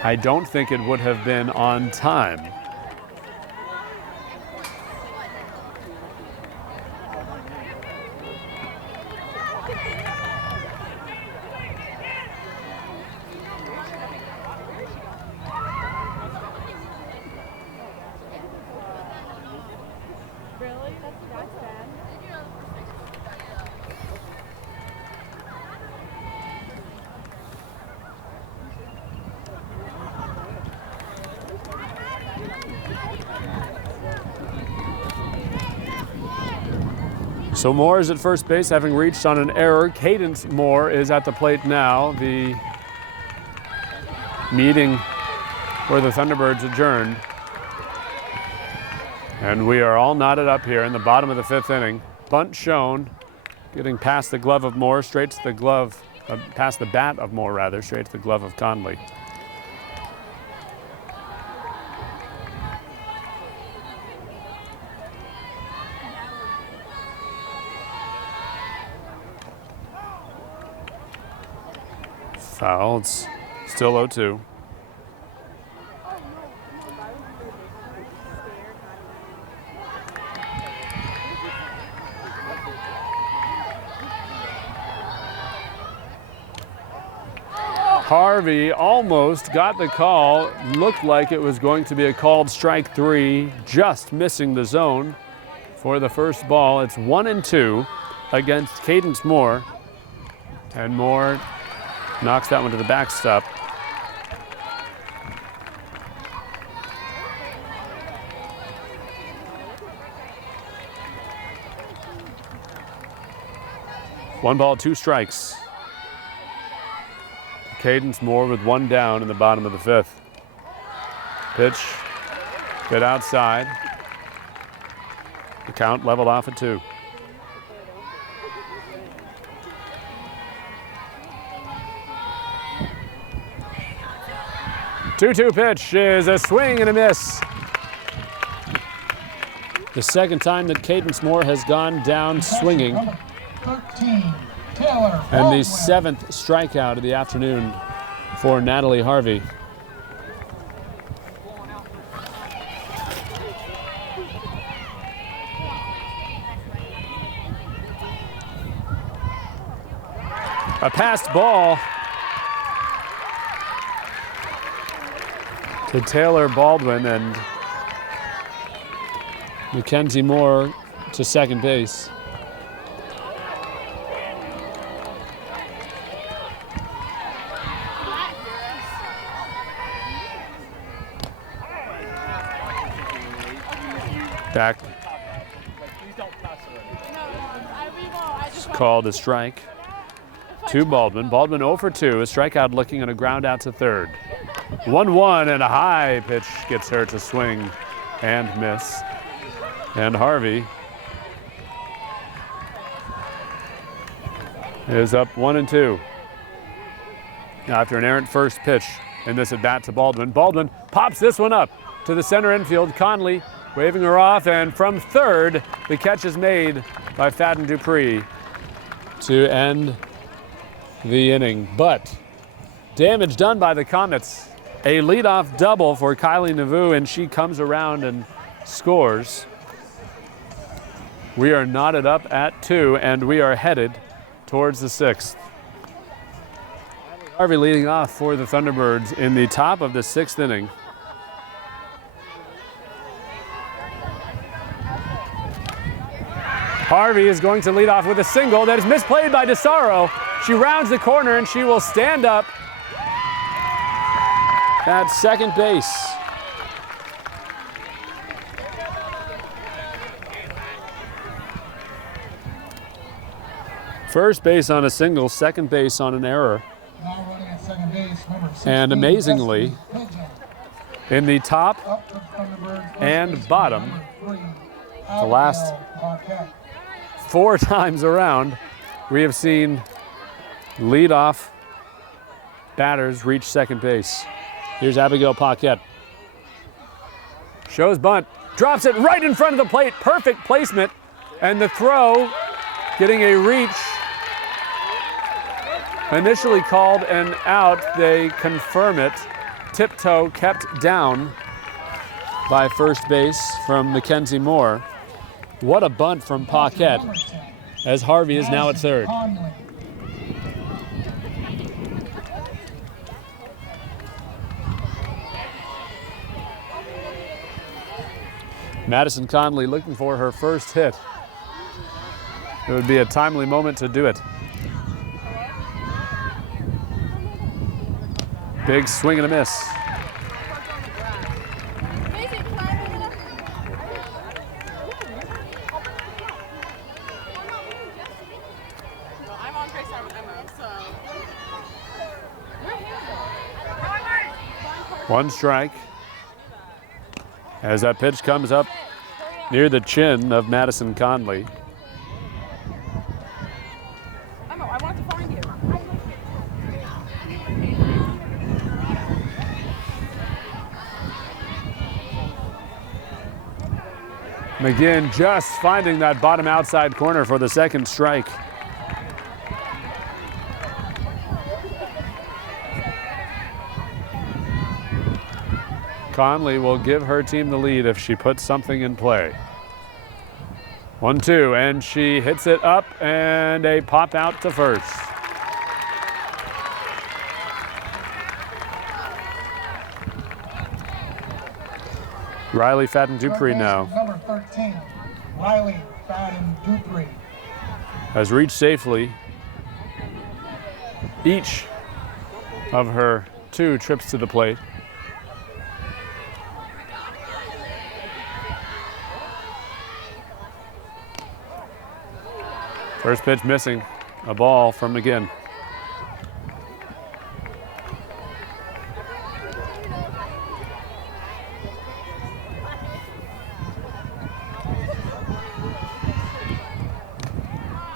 I don't think it would have been on time. So Moore is at first base, having reached on an error. Cadence Moore is at the plate now. The meeting where the Thunderbirds adjourned. And we are all knotted up here in the bottom of the 5th inning. Bunt shown, getting past the glove of Moore, straight to the glove, past the bat of Moore rather, straight to the glove of Conley. Foul, it's still 0-2. Harvey almost got the call. Looked like it was going to be a called strike 3, just missing the zone for the first ball. It's 1-2 against Cadence Moore. And Moore knocks that one to the backstop. One ball, 2 strikes. Cadence Moore with 1 down in the bottom of the 5th. Pitch, hit outside. The count leveled off at 2. Two-two pitch is a swing and a miss. The second time that Cadence Moore has gone down swinging. 13, Taylor And the Baldwin. 7th strikeout of the afternoon for Natalie Harvey. A passed ball to Taylor Baldwin and Mackenzie Moore to second base. Back. It's called a strike to Baldwin. Baldwin 0 for 2, a strikeout looking and a ground out to third. 1-1 and a high pitch gets her to swing and miss. And Harvey is up 1-2 after an errant first pitch in this at bat to Baldwin. Baldwin pops this one up to the center infield. Conley waving her off, and from third, the catch is made by Fadden Dupree to end the inning. But damage done by the Comets. A leadoff double for Kylie Nauvoo, and she comes around and scores. We are knotted up at 2, and we are headed towards the 6th. Harvey leading off for the Thunderbirds in the top of the 6th inning. Harvey is going to lead off with a single that is misplayed by DeSaro. She rounds the corner and she will stand up at second base. First base on a single, second base on an error. Now running at second base, number 16, And amazingly, in the top and bottom, the last 4 times around, we have seen leadoff batters reach second base. Here's Abigail Paquette. Shows bunt, drops it right in front of the plate, perfect placement, and the throw getting a reach. Initially called an out, they confirm it. Tiptoe kept down by first base from Mackenzie Moore. What a bunt from Paquette, as Harvey is now at third. Madison Conley looking for her first hit. It would be a timely moment to do it. Big swing and a miss. One strike as that pitch comes up near the chin of Madison Conley. I want to find you. McGinn just finding that bottom outside corner for the second strike. Conley will give her team the lead if she puts something in play. 1-2, and she hits it up and a pop out to first. Riley Fadden Dupree now Number 13, Riley Fadden Dupree has reached safely each of her 2 trips to the plate. First pitch missing, a ball from McGinn.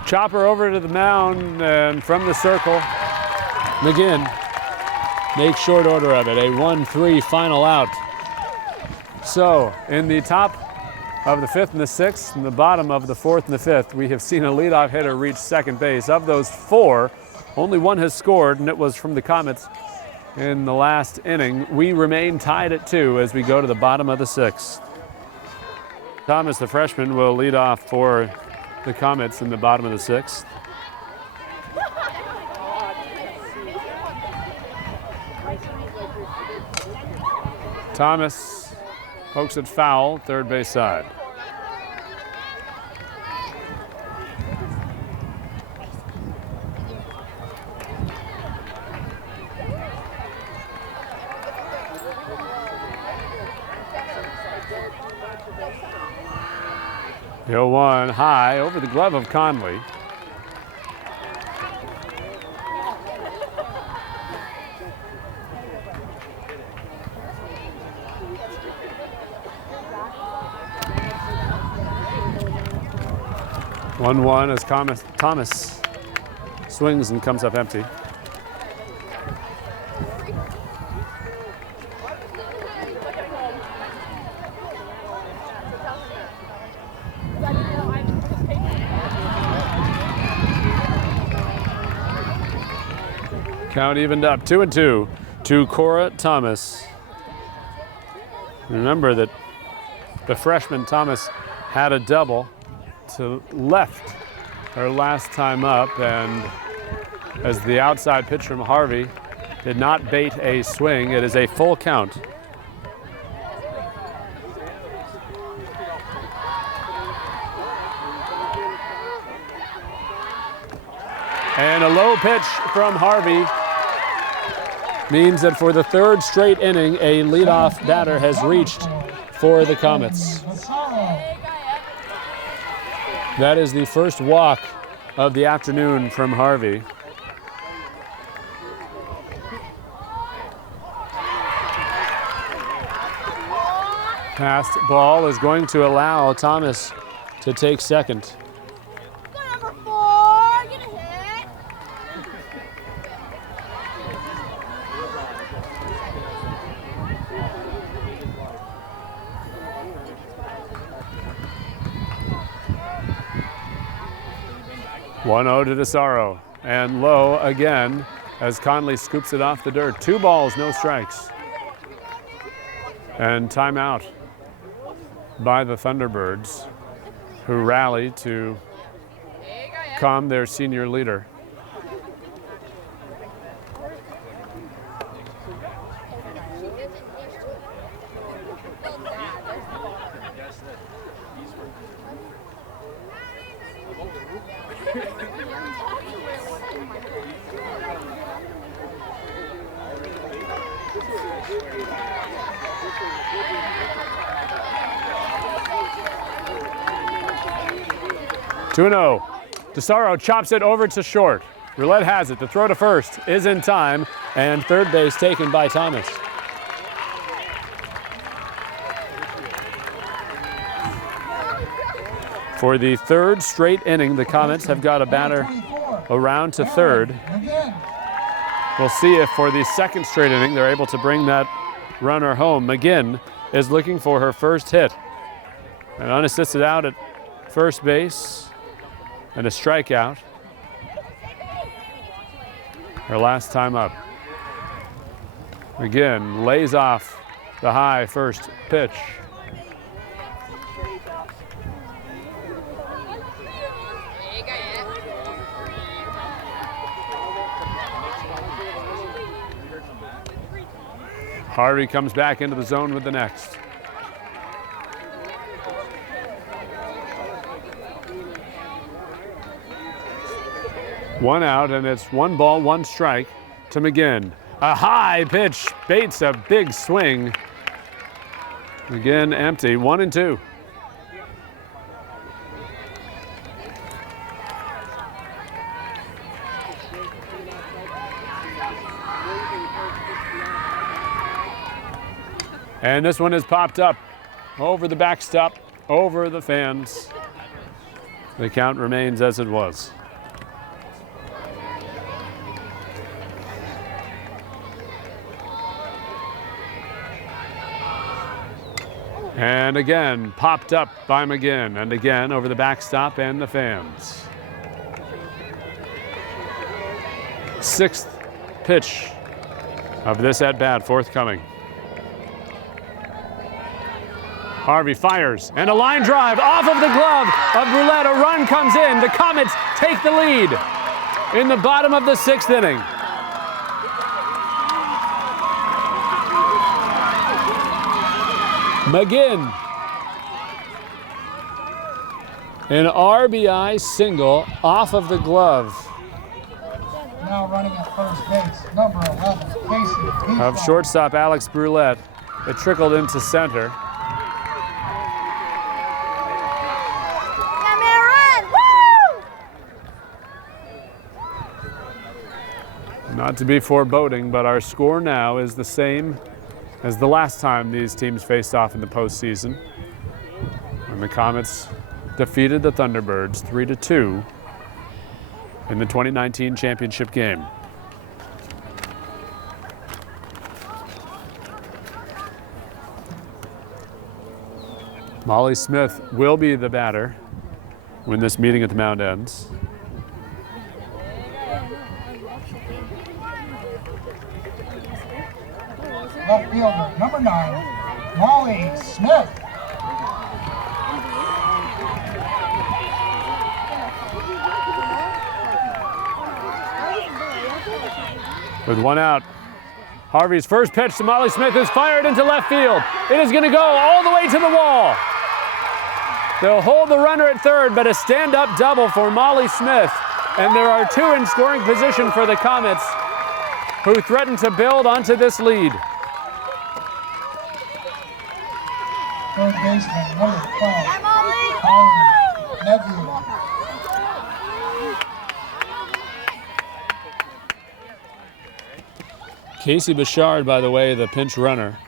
Chopper over to the mound, and from the circle, McGinn makes short order of it, a 1-3 final out. So in the top of the 5th and the 6th, and the bottom of the 4th and the 5th, we have seen a leadoff hitter reach second base. Of those 4, only 1 has scored, and it was from the Comets in the last inning. We remain tied at 2 as we go to the bottom of the 6th. Thomas, the freshman, will lead off for the Comets in the bottom of the 6th. Thomas pokes it foul, third base side. The 0-1 high over the glove of Conley. One as Thomas swings and comes up empty. Count evened up, 2-2 to Cora Thomas. Remember that the freshman Thomas had a double to left her last time up, and as the outside pitch from Harvey did not bait a swing, it is a full count. And a low pitch from Harvey means that for the third straight inning, a leadoff batter has reached for the Comets. That is the first walk of the afternoon from Harvey. Passed ball is going to allow Thomas to take second. One-0 to DeSaro, and low again as Conley scoops it off the dirt. 2 balls, no strikes. And timeout by the Thunderbirds, who rally to calm their senior leader. Two-0. DeSaro chops it over to short. Brulette has it. The throw to first is in time, and third base taken by Thomas. For the third straight inning, the Comets have got a batter around to third. We'll see if for the second straight inning they're able to bring that runner home. McGinn is looking for her first hit. An unassisted out at first base and a strikeout. Her last time up. McGinn lays off the high first pitch. Harvey comes back into the zone with the next. One out, and it's 1 ball, 1 strike to McGinn. A high pitch baits a big swing. McGinn empty, 1-2. And this one is popped up over the backstop, over the fans. The count remains as it was. And again, popped up by McGinn, and again over the backstop and the fans. 6th pitch of this at-bat forthcoming. Harvey fires, and a line drive off of the glove of Brulette. A run comes in. The Comets take the lead in the bottom of the 6th inning. McGinn. An RBI single off of the glove Now running at first base, number 11, Casey. of shortstop Alex Brulette. It trickled into center. Not to be foreboding, but our score now is the same as the last time these teams faced off in the postseason, when the Comets defeated the Thunderbirds 3-2 in the 2019 championship game. Molly Smith will be the batter when this meeting at the mound ends. Left fielder, number 9, Molly Smith. With one out, Harvey's first pitch to Molly Smith is fired into left field. It is going to go all the way to the wall. They'll hold the runner at third, but a stand-up double for Molly Smith. And there are 2 in scoring position for the Comets, who threaten to build onto this lead. Third baseman, number 12, McKenna Hughes. Casey Bichard, by the way, the pinch runner.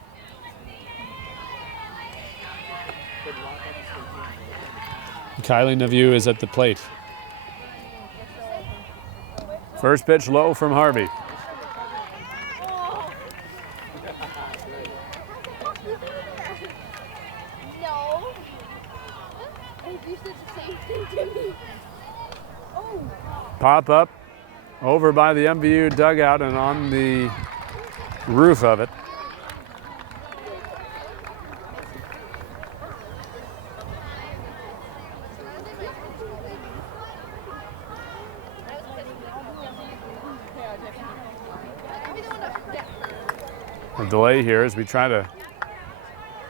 Kylie MVU is at the plate. First pitch low from Harvey. No. You said the same thing to me. Oh. Pop up over by the MVU dugout and on the roof of it. A delay here as we try to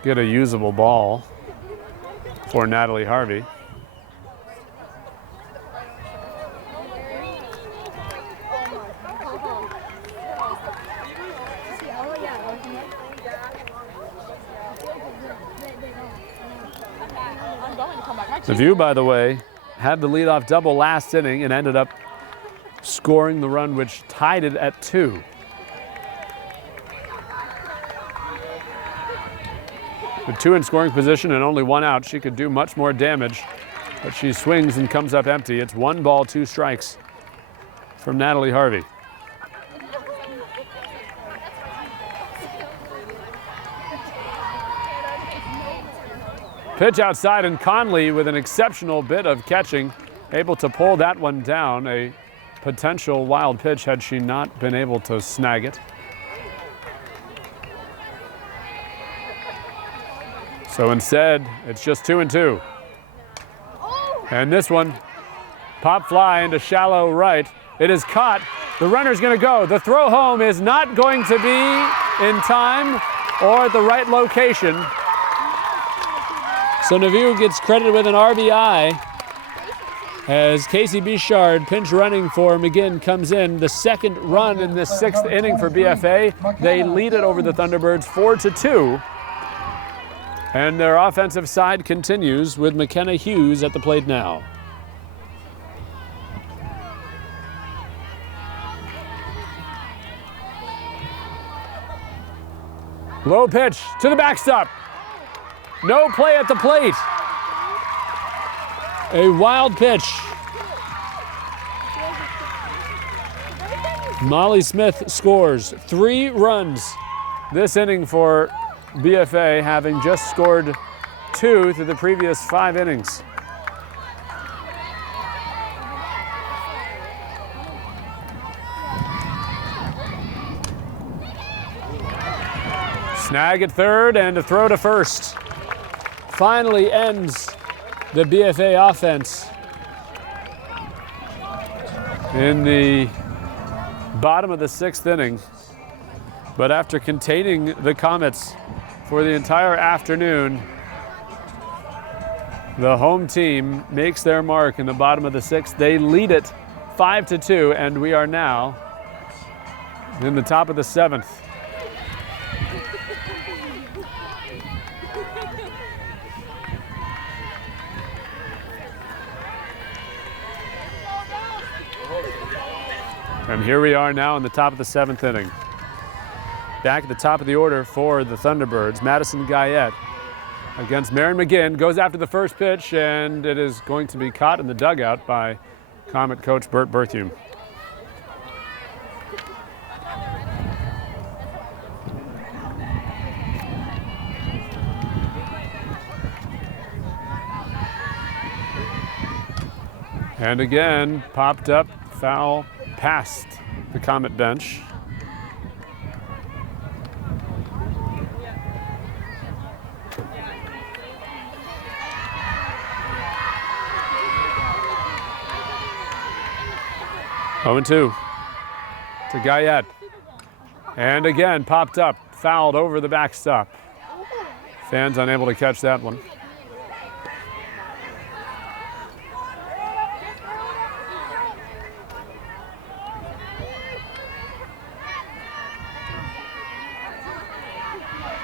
get a usable ball for Natalie Harvey. The View, by the way, had the leadoff double last inning and ended up scoring the run which tied it at 2. With 2 in scoring position and only 1 out, she could do much more damage, but she swings and comes up empty. It's 1 ball, 2 strikes from Natalie Harvey. Pitch outside, and Conley with an exceptional bit of catching, able to pull that one down. A potential wild pitch had she not been able to snag it. So instead, it's just 2-2. And this one, pop fly into shallow right. It is caught. The runner's going to go. The throw home is not going to be in time or at the right location. So Nauvoo gets credited with an RBI as Casey Bichard, pinch running for McGinn, comes in. The second run in this 6th inning for BFA. They lead it over the Thunderbirds 4-2. And their offensive side continues with McKenna Hughes at the plate now. Low pitch to the backstop. No play at the plate. A wild pitch. Molly Smith scores 3 runs this inning for BFA, having just scored 2 through the previous 5 innings. Snag at third and a throw to first. Finally ends the BFA offense in the bottom of the 6th inning. But after containing the Comets for the entire afternoon. The home team makes their mark in the bottom of the 6th. They lead it 5-2, and we are now in the top of the 7th. And here we are now in the top of the 7th inning. Back at the top of the order for the Thunderbirds, Madison Guyette against Maren McGinn, goes after the first pitch, and it is going to be caught in the dugout by Comet coach Bert Berthume. And again, popped up, foul past the Comet bench. Oh, 2 to Guyette. And again, popped up, fouled over the backstop. Fans unable to catch that one.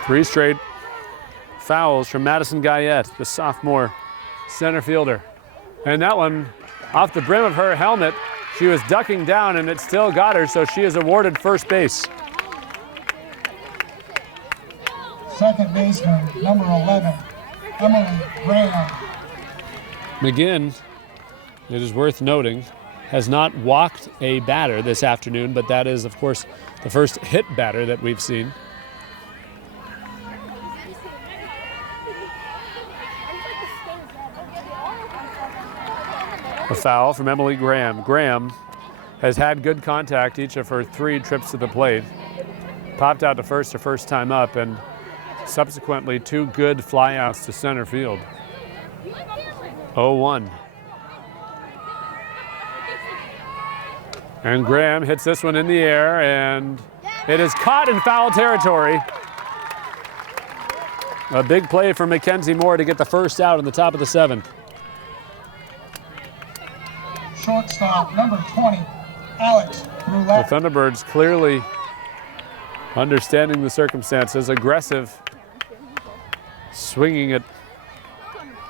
Three straight fouls from Madison Guyette, the sophomore center fielder. And that one off the brim of her helmet. She was ducking down and it still got her, so she is awarded first base. Second baseman, number 11, Emily Graham. McGinn, it is worth noting, has not walked a batter this afternoon, but that is, of course, the first hit batter that we've seen. A foul from Emily Graham. Graham has had good contact each of her 3 trips to the plate. Popped out to first her first time up, and subsequently 2 good flyouts to center field. 0-1. And Graham hits this one in the air, and it is caught in foul territory. A big play for Mackenzie Moore to get the first out in the top of the 7th. Shortstop, number 20, Alex Brulette. The Thunderbirds clearly understanding the circumstances, aggressive, swinging at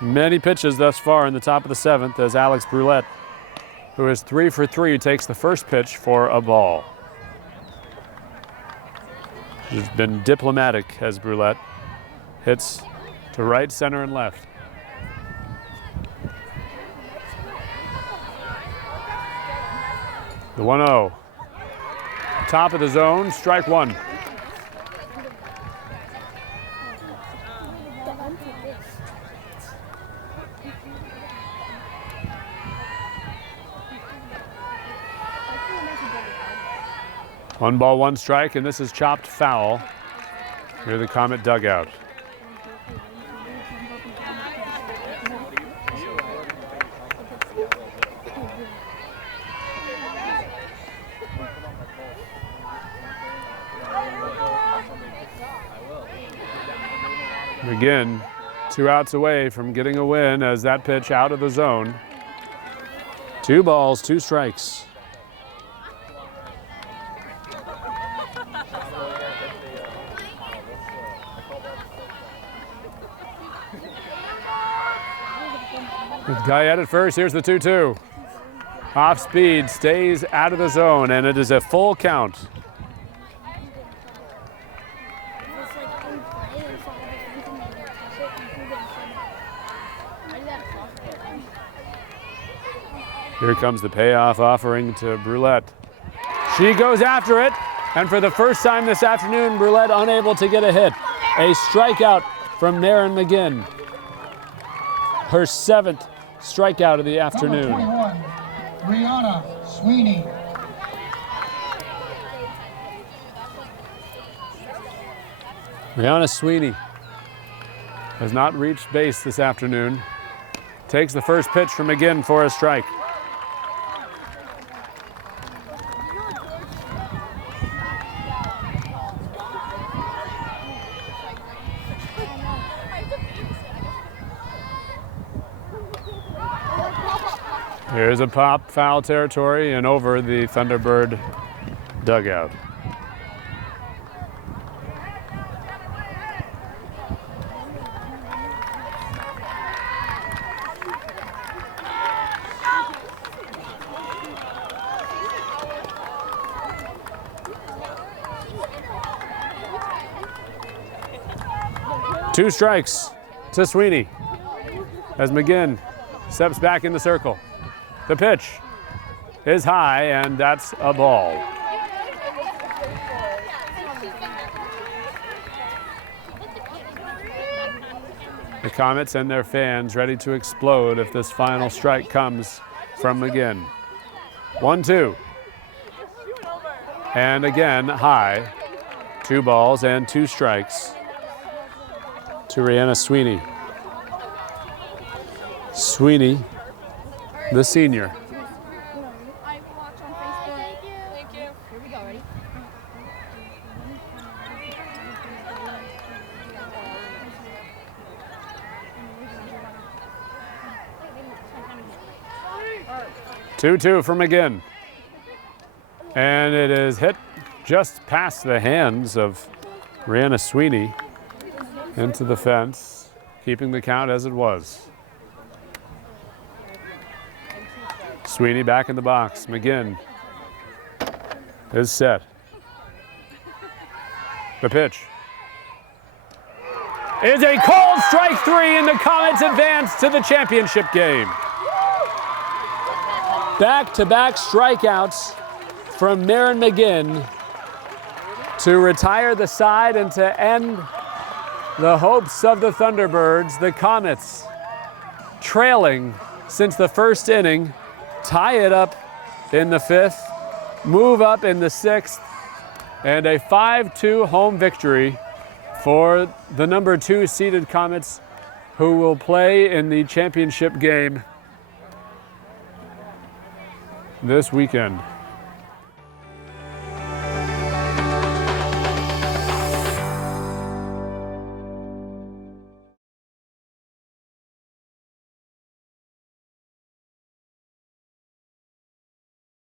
many pitches thus far in the top of the 7th as Alex Brulette, who is 3 for 3, takes the first pitch for a ball. She's been diplomatic as Brulette hits to right, center, and left. The 1-0. Top of the zone, strike 1. One ball, 1 strike, and this is chopped foul near the Comet dugout. Again, 2 outs away from getting a win as that pitch out of the zone. 2 balls, 2 strikes. With Guyette at first, here's the 2-2. Off speed, stays out of the zone, and it is a full count. Here comes the payoff offering to Brulette. She goes after it, and for the first time this afternoon, Brulette unable to get a hit. A strikeout from Maren McGinn. Her 7th strikeout of the afternoon. Number 21, Brianna Sweeney. Brianna Sweeney has not reached base this afternoon. Takes the first pitch from McGinn for a strike. There's a pop, foul territory, and over the Thunderbird dugout. Two strikes to Sweeney as McGinn steps back in the circle. The pitch is high, and that's a ball. The Comets and their fans ready to explode if this final strike comes from McGinn. 1-2. And again, high. 2 balls and 2 strikes to Rihanna Sweeney. Sweeney, the senior. I watch on Facebook. Thank you. Here we go, ready? Two from McGinn. And it is hit just past the hands of Rihanna Sweeney into the fence, keeping the count as it was. Sweeney back in the box. McGinn is set. The pitch is a called strike 3, and the Comets advance to the championship game. Back-to-back strikeouts from Maren McGinn to retire the side and to end the hopes of the Thunderbirds. The Comets trailing since the first inning, tie it up in the 5th, move up in the 6th, and a 5-2 home victory for the number 2 seeded Comets, who will play in the championship game this weekend.